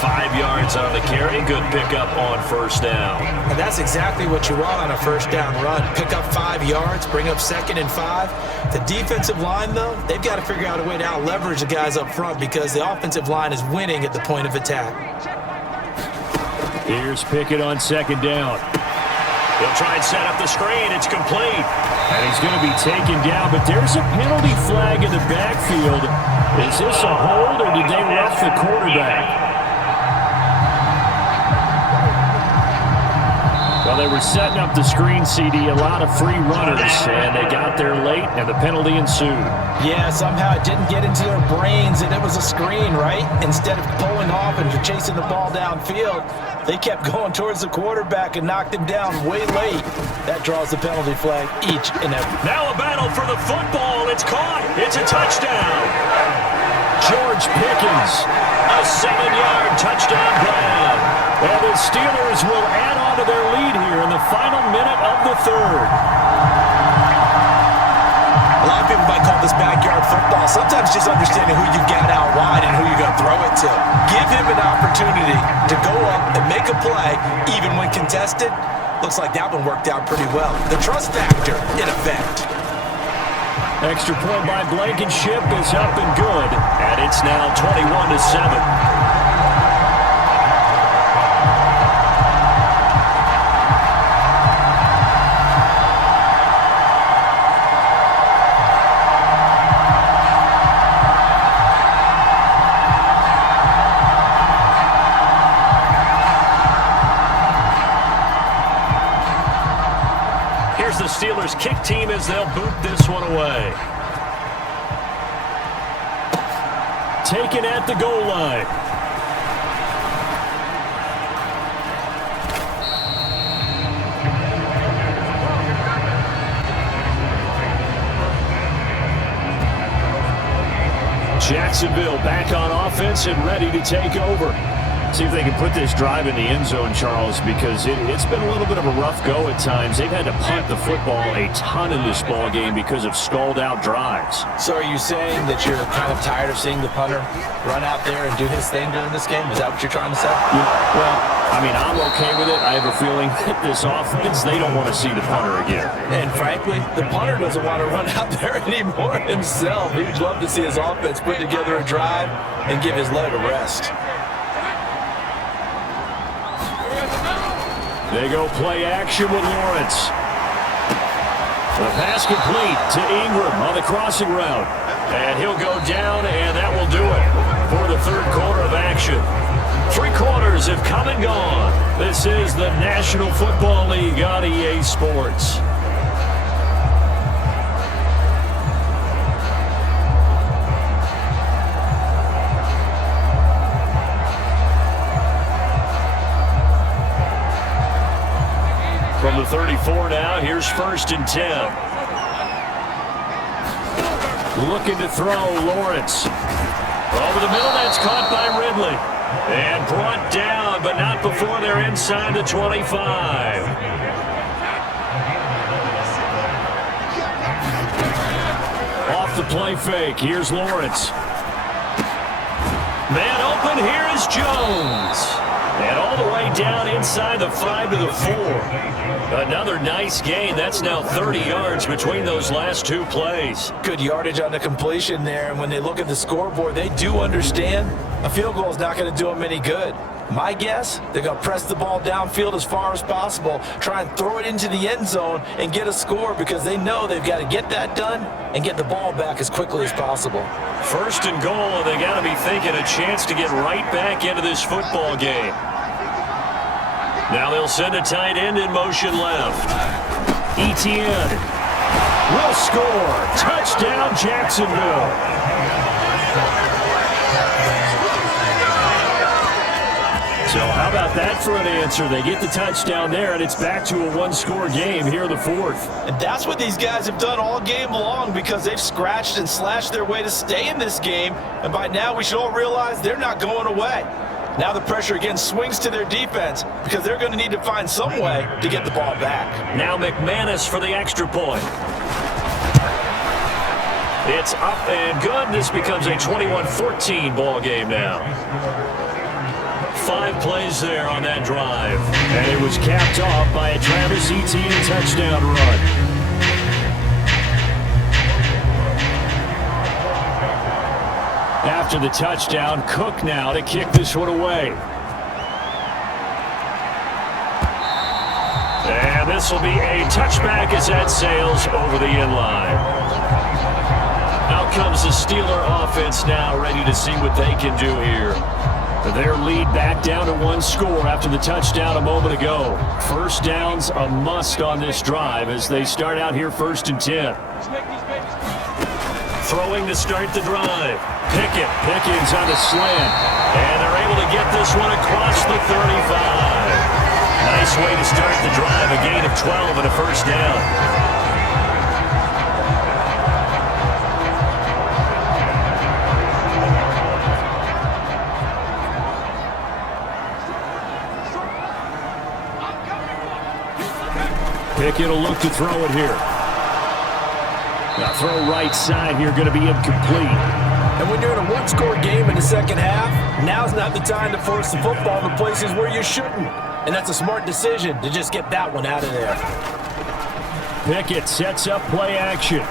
5 yards on the carry. Good pickup on first down. And that's exactly what you want on a first down run. Pick up 5 yards, bring up 2nd and 5. The defensive line, though, they've got to figure out a way to out-leverage the guys up front because the offensive line is winning at the point of attack. Here's Pickett on 2nd down. He'll try and set up the screen. It's complete. And he's going to be taken down, but there's a penalty flag in the backfield. Is this a hold, or did they rough the quarterback? Well, they were setting up the screen, CD, a lot of free runners, and they got there late, and the penalty ensued. Yeah, somehow it didn't get into their brains that it was a screen, right? Instead of pulling off and chasing the ball downfield, they kept going towards the quarterback and knocked him down way late. That draws the penalty flag each and every. Now a battle for the football. It's caught. It's a touchdown. George Pickens, a 7-yard touchdown grab. And the Steelers will add on to their lead here in the final minute of the third. A lot of people might call this backyard football. Sometimes just understanding who you've got out wide and who you're going to throw it to. Give him an opportunity to go up and make a play, even when contested. Looks like that one worked out pretty well. The trust factor in effect. Extra point by Blankenship is up and good, and it's now 21-7. Steelers kick team as they'll boot this one away. Taken at the goal line. Jacksonville back on offense and ready to take over. See if they can put this drive in the end zone, Charles, because it's been a little bit of a rough go at times. They've had to punt the football a ton in this ball game because of stalled-out drives. So are you saying that you're kind of tired of seeing the punter run out there and do his thing during this game? Is that what you're trying to say? Yeah, well, I mean, I'm okay with it. I have a feeling that this offense, they don't want to see the punter again. And frankly, the punter doesn't want to run out there anymore himself. He'd love to see his offense put together a drive and give his leg a rest. They go play action with Lawrence. The pass complete to Ingram on the crossing route. And he'll go down, and that will do it for the third quarter of action. 3 quarters have come and gone. This is the National Football League on EA Sports. From the 34 now, here's 1st and 10. Looking to throw, Lawrence. Over the middle, that's caught by Ridley. And brought down, but not before they're inside the 25. Off the play fake, here's Lawrence. Man open, here is Jones. And all the way down inside the 5 to the 4. Another nice gain. That's now 30 yards between those last 2 plays. Good yardage on the completion there. And when they look at the scoreboard, they do understand a field goal is not going to do them any good. My guess, they're going to press the ball downfield as far as possible, try and throw it into the end zone and get a score because they know they've got to get that done and get the ball back as quickly as possible. 1st and goal, and they got to be thinking a chance to get right back into this football game. Now they'll send a tight end in motion left. Etienne will score. Touchdown, Jacksonville. So how about that for an answer? They get the touchdown there, and it's back to a 1-score game here in the 4th. And that's what these guys have done all game long because they've scratched and slashed their way to stay in this game. And by now, we should all realize they're not going away. Now the pressure again swings to their defense because they're going to need to find some way to get the ball back. Now McManus for the extra point. It's up and good. This becomes a 21-14 ball game now. 5 plays there on that drive. And it was capped off by a Travis Etienne touchdown run. After the touchdown, Cook now to kick this one away. And this will be a touchback as that sails over the end line. Out comes the Steeler offense now, ready to see what they can do here. Their lead back down to 1 score after the touchdown a moment ago. First down's a must on this drive as they start out here 1st and 10. Throwing to start the drive. Pickens on the slant. And they're able to get this one across the 35. Nice way to start the drive. A gain of 12 and a first down. Pickett will look to throw it here. Now throw right side here, going to be incomplete. And when you're in a 1-score game in the second half, now's not the time to force the football to places where you shouldn't. And that's a smart decision to just get that one out of there. Pickett sets up play action.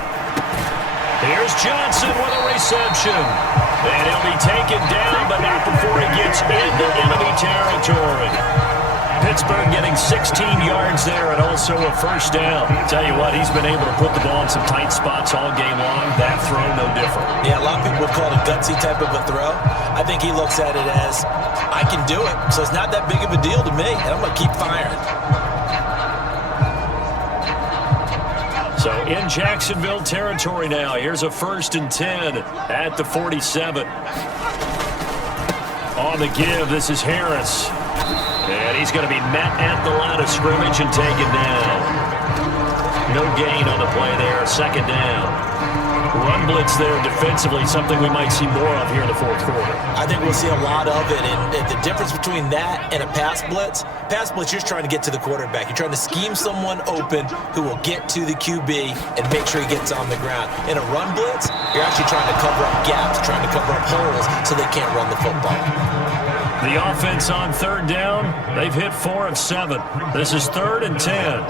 Here's Johnson with a reception. And he'll be taken down, but not before he gets into enemy territory. Pittsburgh getting 16 yards there and also a first down. Tell you what, he's been able to put the ball in some tight spots all game long. That throw, no different. Yeah, a lot of people would call it a gutsy type of a throw. I think he looks at it as, I can do it, so it's not that big of a deal to me, and I'm going to keep firing. So in Jacksonville territory now. Here's a 1st and 10 at the 47. On the give, this is Harris. And he's going to be met at the line of scrimmage and taken down. No gain on the play there. 2nd down. Run blitz there defensively, something we might see more of here in the 4th quarter. I think we'll see a lot of it. And the difference between that and a pass blitz, you're just trying to get to the quarterback. You're trying to scheme someone open who will get to the QB and make sure he gets on the ground. In a run blitz, you're actually trying to cover up gaps, trying to cover up holes so they can't run the football. The offense on 3rd down, they've hit 4 of 7. This is 3rd and 10.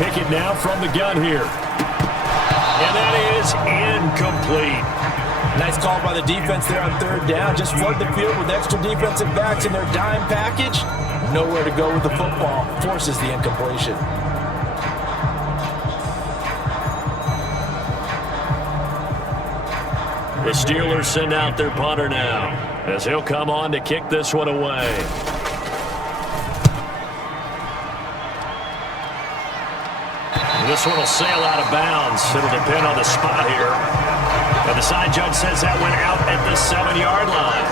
Pickett now from the gun here. And that is incomplete. Nice call by the defense there on 3rd down. Just flood the field with extra defensive backs in their dime package. Nowhere to go with the football. Forces the incompletion. The Steelers send out their punter now, as he'll come on to kick this one away. This one will sail out of bounds. It'll depend on the spot here. And the side judge says that went out at the 7-yard line.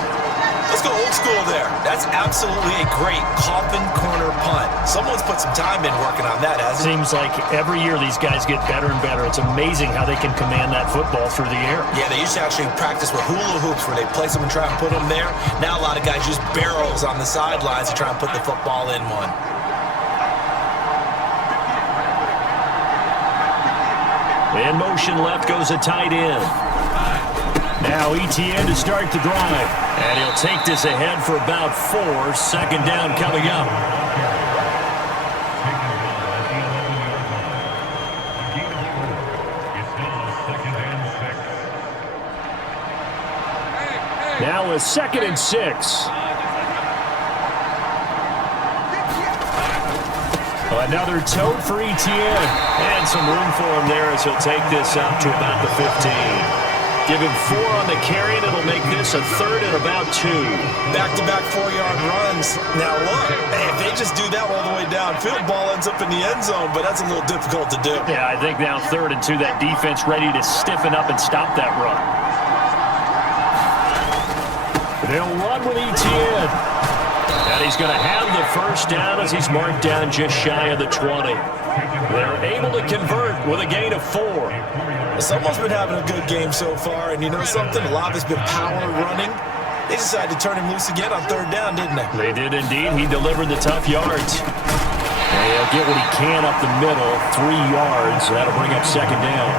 Let's go old school there. That's absolutely a great coffin corner punt. Someone's put some time in working on that, hasn't it? Seems like every year these guys get better and better. It's amazing how they can command that football through the air. Yeah, they used to actually practice with hula hoops where they place them and try and put them there. Now a lot of guys use barrels on the sidelines to try and put the football in one. In motion left goes a tight end. Now Etienne to start the drive. And he'll take this ahead for about 4. 2nd down coming up. Now a 2nd and 6. Another tote for Etienne. And some room for him there as he'll take this up to about the 15. Give him 4 on the carry, and it'll make this a 3rd and about 2. Back-to-back 4-yard runs. Now look, if they just do that all the way downfield, ball ends up in the end zone, but that's a little difficult to do. Yeah, I think now 3rd and 2, that defense ready to stiffen up and stop that run. They'll run with Etienne. And he's going to have the first down as he's marked down just shy of the 20. They're able to convert with a gain of 4. Someone's been having a good game so far, and you know something? A lot of it's been power running. They decided to turn him loose again on 3rd down, didn't they? They did indeed. He delivered the tough yards. And he'll get what he can up the middle, 3 yards. That'll bring up 2nd down.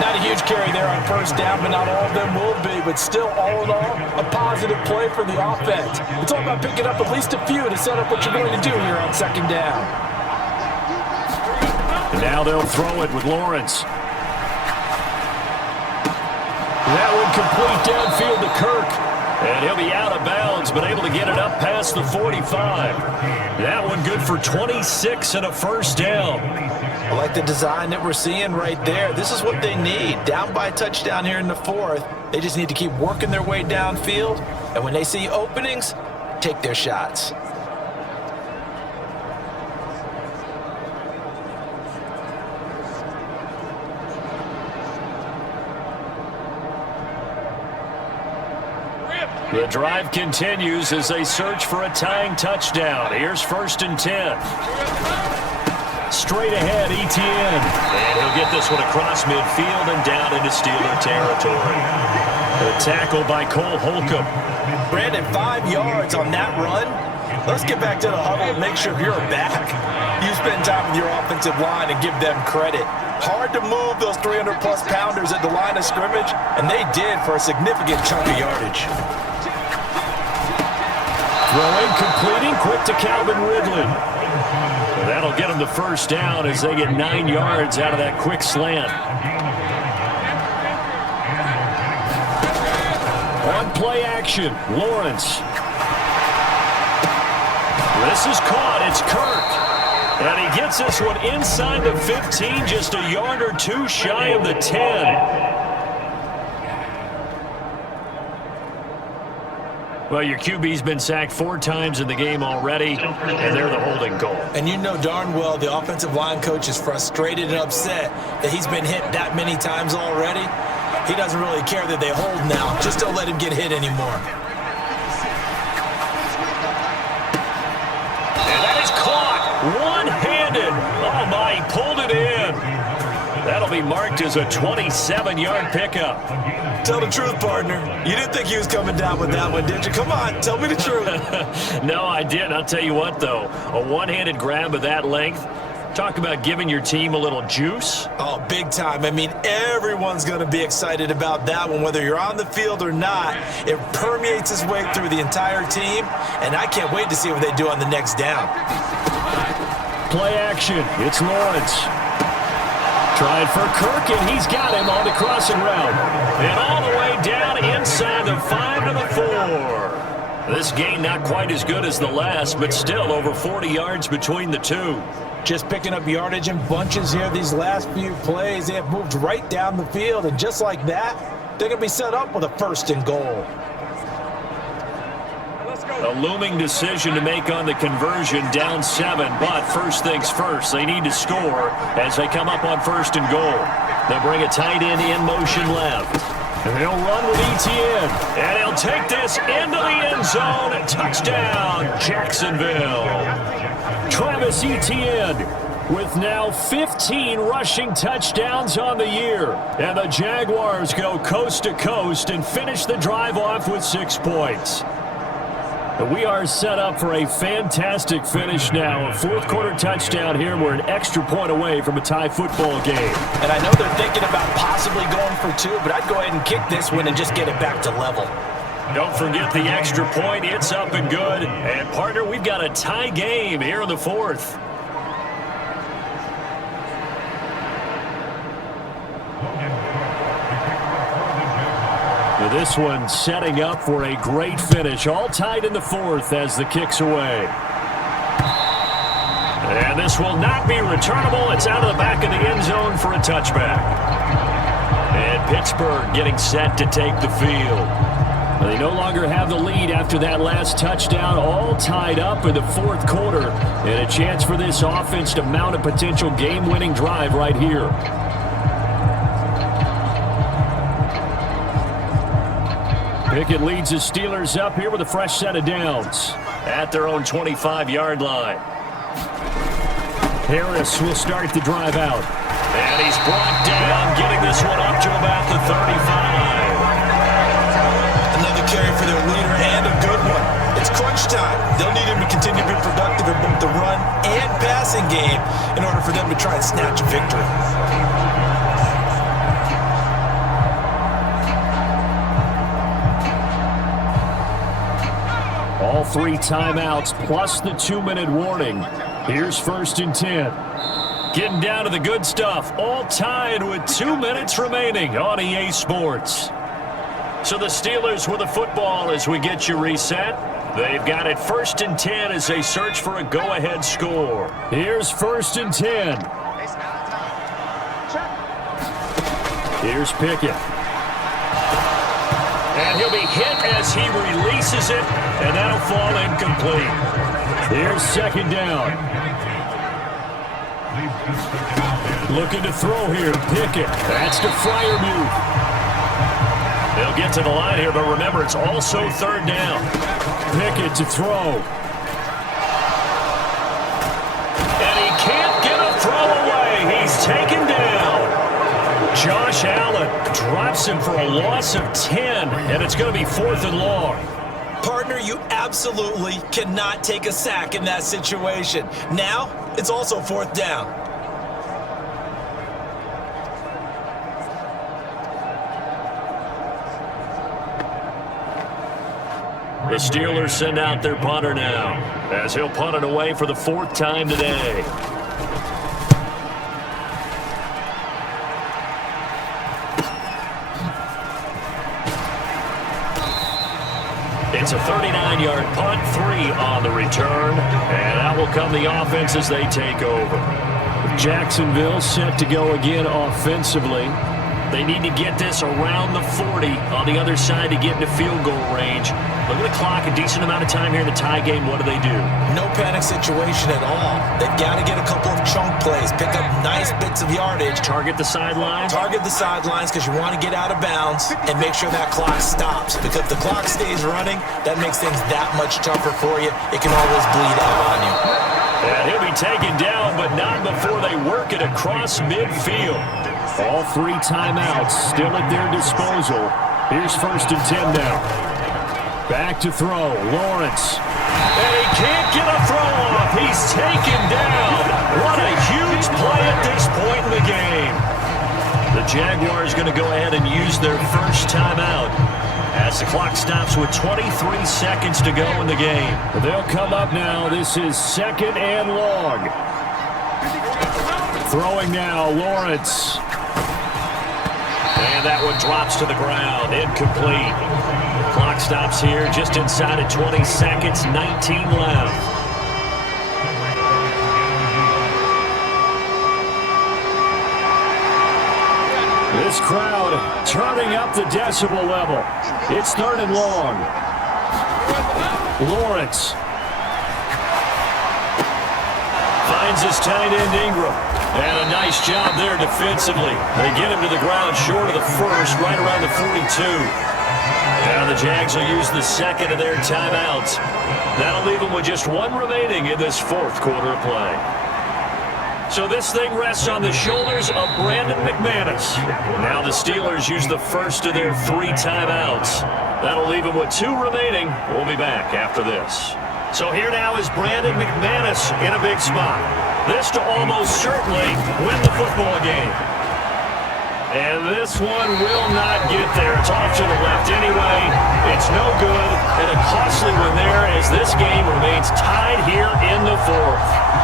Not a huge carry there on first down, but not all of them will be. But still, all in all, a positive play for the offense. It's all about picking up at least a few to set up what you're going to do here on second down. And now they'll throw it with Lawrence. That one complete downfield to Kirk. And he'll be out of bounds, but able to get it up past the 45. That one good for 26 and a first down. I like the design that we're seeing right there. This is what they need. Down by a touchdown here in the fourth. They just need to keep working their way downfield. And when they see openings, take their shots. The drive continues as they search for a tying touchdown. Here's 1st and 10. Straight ahead, Etienne. And he'll get this one across midfield and down into Steeler territory. The tackle by Cole Holcomb. Brandon, 5 yards on that run. Let's get back to the huddle and make sure you're back. You spend time with your offensive line and give them credit. Hard to move those 300-plus pounders at the line of scrimmage, and they did for a significant chunk of yardage. Throwing, completing, quick to Calvin Ridley. That'll get them the first down as they get 9 yards out of that quick slant. On play action, Lawrence. This is caught. It's Kirk. And he gets this one inside the 15, just a yard or two shy of the 10. Well, your QB's been sacked 4 times in the game already, and they're the holding goal. And you know darn well the offensive line coach is frustrated and upset that he's been hit that many times already. He doesn't really care that they hold now. Just don't let him get hit anymore. And that is caught one-handed. Oh, my, he pulled it in. That'll be marked as a 27-yard pickup. Tell the truth, partner. You didn't think he was coming down with that one, did you? Come on, tell me the truth. No, I didn't. I'll tell you what, though. A one-handed grab of that length. Talk about giving your team a little juice. Oh, big time. I mean, everyone's going to be excited about that one, whether you're on the field or not. It permeates its way through the entire team, and I can't wait to see what they do on the next down. Play action. It's Lawrence. Trying for Kirk, and he's got him on the crossing route. And all the way down inside the 5 to the 4. This gain not quite as good as the last, but still over 40 yards between the two. Just picking up yardage in bunches here these last few plays. They have moved right down the field, and just like that, they're going to be set up with a 1st and goal. A looming decision to make on the conversion, down 7, but first things first, they need to score as they come up on 1st and goal. They'll bring a tight end in motion left. And they'll run with Etienne, and he'll take this into the end zone. Touchdown, Jacksonville. Travis Etienne with now 15 rushing touchdowns on the year. And the Jaguars go coast to coast and finish the drive off with 6 points. We are set up for a fantastic finish now. A 4th quarter touchdown here. We're an extra point away from a tie football game. And I know they're thinking about possibly going for 2, but I'd go ahead and kick this one and just get it back to level. Don't forget the extra point. It's up and good. And, partner, we've got a tie game here in the 4th. This one setting up for a great finish. All tied in the 4th as the kick's away. And this will not be returnable. It's out of the back of the end zone for a touchback. And Pittsburgh getting set to take the field. They no longer have the lead after that last touchdown. All tied up in the 4th quarter. And a chance for this offense to mount a potential game-winning drive right here. Pickett leads the Steelers up here with a fresh set of downs at their own 25-yard line. Harris will start the drive out. And he's brought down, getting this one up to about the 35. Another carry for their leader and a good one. It's crunch time. They'll need him to continue to be productive in both the run and passing game in order for them to try and snatch a victory. 3 timeouts plus the 2-minute warning. Here's 1st and 10. Getting down to the good stuff. All tied with 2 minutes remaining on EA Sports. So the Steelers with the football as we get you reset. They've got it 1st and 10 as they search for a go-ahead score. Here's 1st and 10. Here's Pickett. And he'll be hit as he releases it, and that'll fall incomplete. Here's 2nd down. Looking to throw here, Pickett. That's to Freiermuth. They'll get to the line here, but remember, it's also 3rd down. Pickett to throw. And he can't get a throw away. He's taken down. Josh Allen drops him for a loss of 10, and it's going to be 4th and long. Partner, you absolutely cannot take a sack in that situation. Now, it's also 4th down. The Steelers send out their punter now, as he'll punt it away for the 4th time today. It's a 39-yard punt, 3 on the return, and that will come the offense as they take over. Jacksonville set to go again offensively. They need to get this around the 40 on the other side to get into field goal range. Look at the clock, a decent amount of time here in the tie game. What do? No panic situation at all. They've got to get a couple of chunk plays, pick up nice bits of yardage. Target the sidelines? Target the sidelines because you want to get out of bounds and make sure that clock stops. Because if the clock stays running, that makes things that much tougher for you. It can always bleed out on you. And he'll be taken down, but not before they work it across midfield. All 3 timeouts still at their disposal. Here's 1st and 10 now. Back to throw, Lawrence. And he can't get a throw off. He's taken down. What a huge play at this point in the game. The Jaguars going to go ahead and use their first timeout as the clock stops with 23 seconds to go in the game. They'll come up now. This is 2nd and long. Throwing now, Lawrence. And that one drops to the ground. Incomplete. Clock stops here just inside of 20 seconds, 19 left. This crowd turning up the decibel level. It's 3rd and long. Lawrence finds his tight end Ingram. And a nice job there defensively. They get him to the ground short of the 1st, right around the 42. Now the Jags will use the 2nd of their timeouts. That'll leave them with just 1 remaining in this 4th quarter of play. So this thing rests on the shoulders of Brandon McManus. Now the Steelers use the 1st of their 3 timeouts. That'll leave them with 2 remaining. We'll be back after this. So here now is Brandon McManus in a big spot. This to almost certainly win the football game. And this one will not get there. It's off to the left anyway. It's no good. And a costly one there as this game remains tied here in the 4th.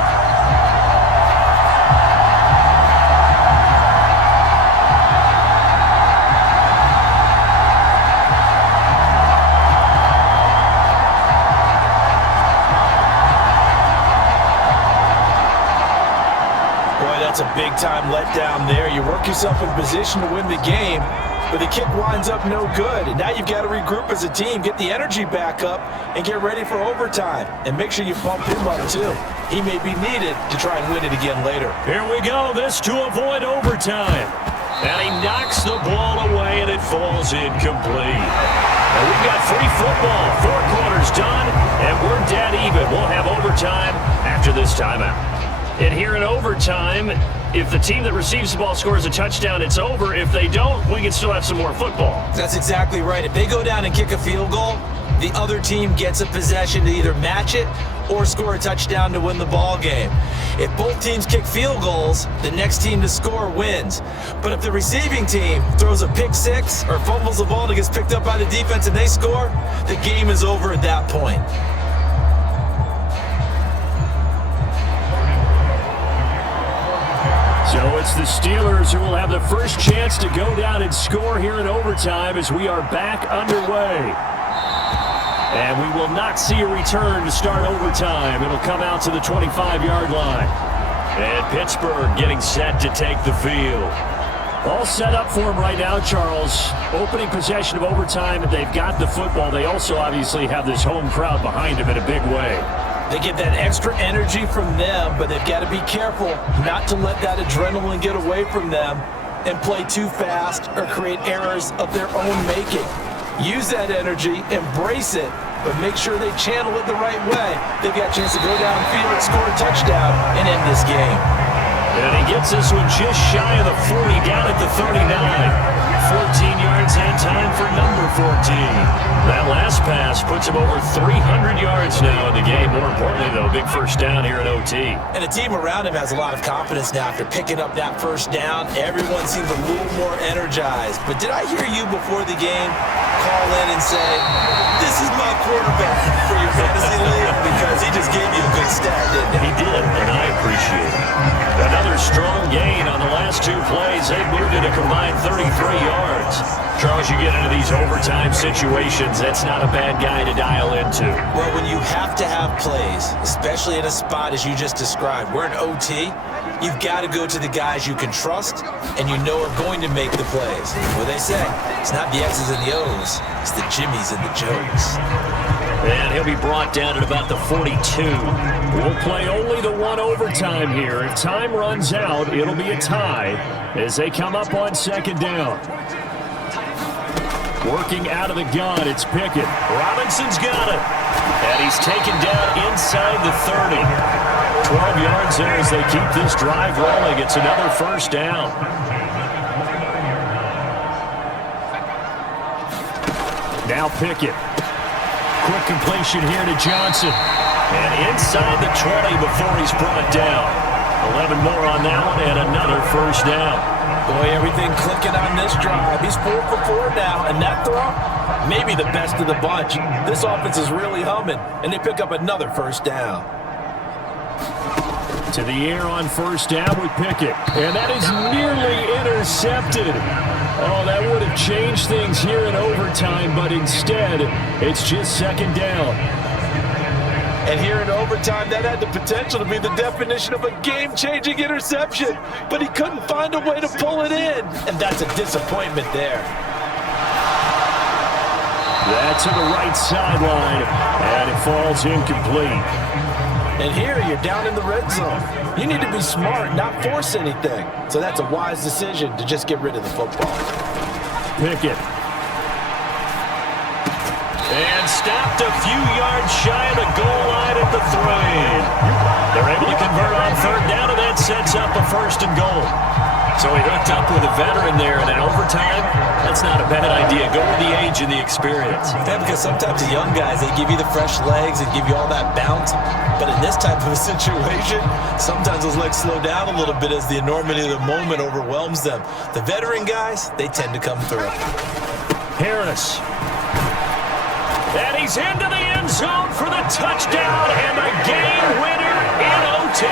That's a big-time letdown there. You work yourself in position to win the game, but the kick winds up no good. And now you've got to regroup as a team, get the energy back up, and get ready for overtime. And make sure you bump him up, too. He may be needed to try and win it again later. Here we go. This to avoid overtime. And he knocks the ball away, and it falls incomplete. And we've got free football. 4 quarters done, and we're dead even. We'll have overtime after this timeout. And here in overtime, if the team that receives the ball scores a touchdown, it's over. If they don't, we can still have some more football. That's exactly right. If they go down and kick a field goal, the other team gets a possession to either match it or score a touchdown to win the ball game. If both teams kick field goals, the next team to score wins. But if the receiving team throws a pick 6 or fumbles the ball and it gets picked up by the defense and they score, the game is over at that point. So it's the Steelers who will have the first chance to go down and score here in overtime as we are back underway. And we will not see a return to start overtime. It'll come out to the 25-yard line. And Pittsburgh getting set to take the field. All set up for him right now, Charles. Opening possession of overtime, they've got the football. They also obviously have this home crowd behind them in a big way. They get that extra energy from them, but they've got to be careful not to let that adrenaline get away from them and play too fast or create errors of their own making. Use that energy, embrace it, but make sure they channel it the right way. They've got a chance to go downfield and score a touchdown and end this game. And he gets this one just shy of the 40, down at the 39. 14 yards and time for number 14. That last pass puts him over 300 yards now in the game. More importantly, though, big first down here in OT. And the team around him has a lot of confidence now after picking up that first down. Everyone seems a little more energized. But did I hear you before the game call in and say, this is my quarterback for your fantasy league? Because he just gave you a good stat, didn't he? He did, and I appreciate it. Another strong gain on the last two plays. They moved it a combined 33 yards. Charles, you get into these overtime situations, that's not a bad guy to dial into. Well, when you have to have plays, especially in a spot as you just described, we're in OT, you've got to go to the guys you can trust and you know are going to make the plays. What they say, it's not the X's and the O's, it's the Jimmies and the Joes. And he'll be brought down at about the 42. We'll play only the one overtime here. If time runs out, it'll be a tie as they come up on second down. Working out of the gun, it's Pickett. Robinson's got it. And he's taken down inside the 30. 12 yards there as they keep this drive rolling. It's another first down. Now Pickett. Quick completion here to Johnson. And inside the 20 before he's brought down. 11 more on that one and another first down. Boy, everything clicking on this drive. He's 4 for 4 now, and that throw, maybe the best of the bunch. This offense is really humming, and they pick up another first down. To the air on first down with Pickett. And that is nearly intercepted. Oh, that would have changed things here in overtime, but instead, it's just second down. And here in overtime, that had the potential to be the definition of a game-changing interception. But he couldn't find a way to pull it in. And that's a disappointment there. That's to the right sideline, and it falls incomplete. And here, you're down in the red zone. You need to be smart, not force anything. So that's a wise decision to just get rid of the football. Pickett. And stopped a few yards shy of the goal line at the 3. They're able to convert on third down, and that sets up a first and goal. So he hooked up with a veteran there, and in overtime, that's not a bad idea. Go with the age and the experience. Yeah, because sometimes the young guys, they give you the fresh legs and give you all that bounce. But in this type of a situation, sometimes those legs slow down a little bit as the enormity of the moment overwhelms them. The veteran guys, they tend to come through. Harris. And he's into the end zone for the touchdown and the game winner in OT.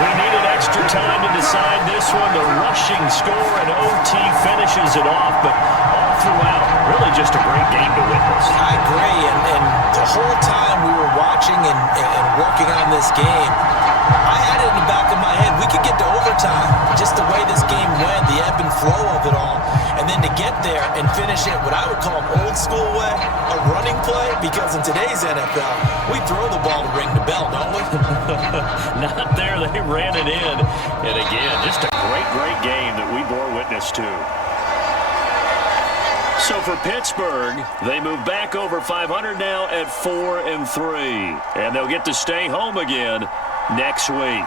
We needed extra time to decide this one. The rushing score and OT finishes it off, but all throughout, really just a great game to witness. I agree, and the whole time we were watching and working on this game, I had it in the back of my head. We could get to overtime, just the way this game went, the ebb and flow of it all, and then to get there and finish it what I would call an old school way, a running play, because in today's NFL, we throw the ball to ring the bell, don't we? Not there. They ran it in. And again, just a great game that we bore witness to. So for Pittsburgh, they move back over 500 now at 4-3. And they'll get to stay home again next week.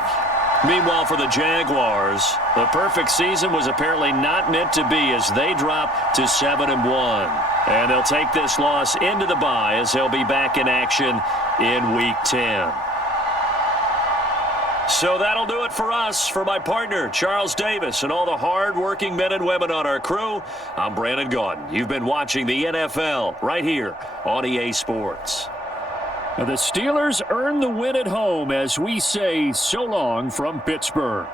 Meanwhile, for the Jaguars, the perfect season was apparently not meant to be as they drop to 7-1. And they'll take this loss into the bye as they'll be back in action in Week 10. So that'll do it for us. For my partner, Charles Davis, and all the hard-working men and women on our crew, I'm Brandon Gaudin. You've been watching the NFL right here on EA Sports. The Steelers earn the win at home as we say so long from Pittsburgh.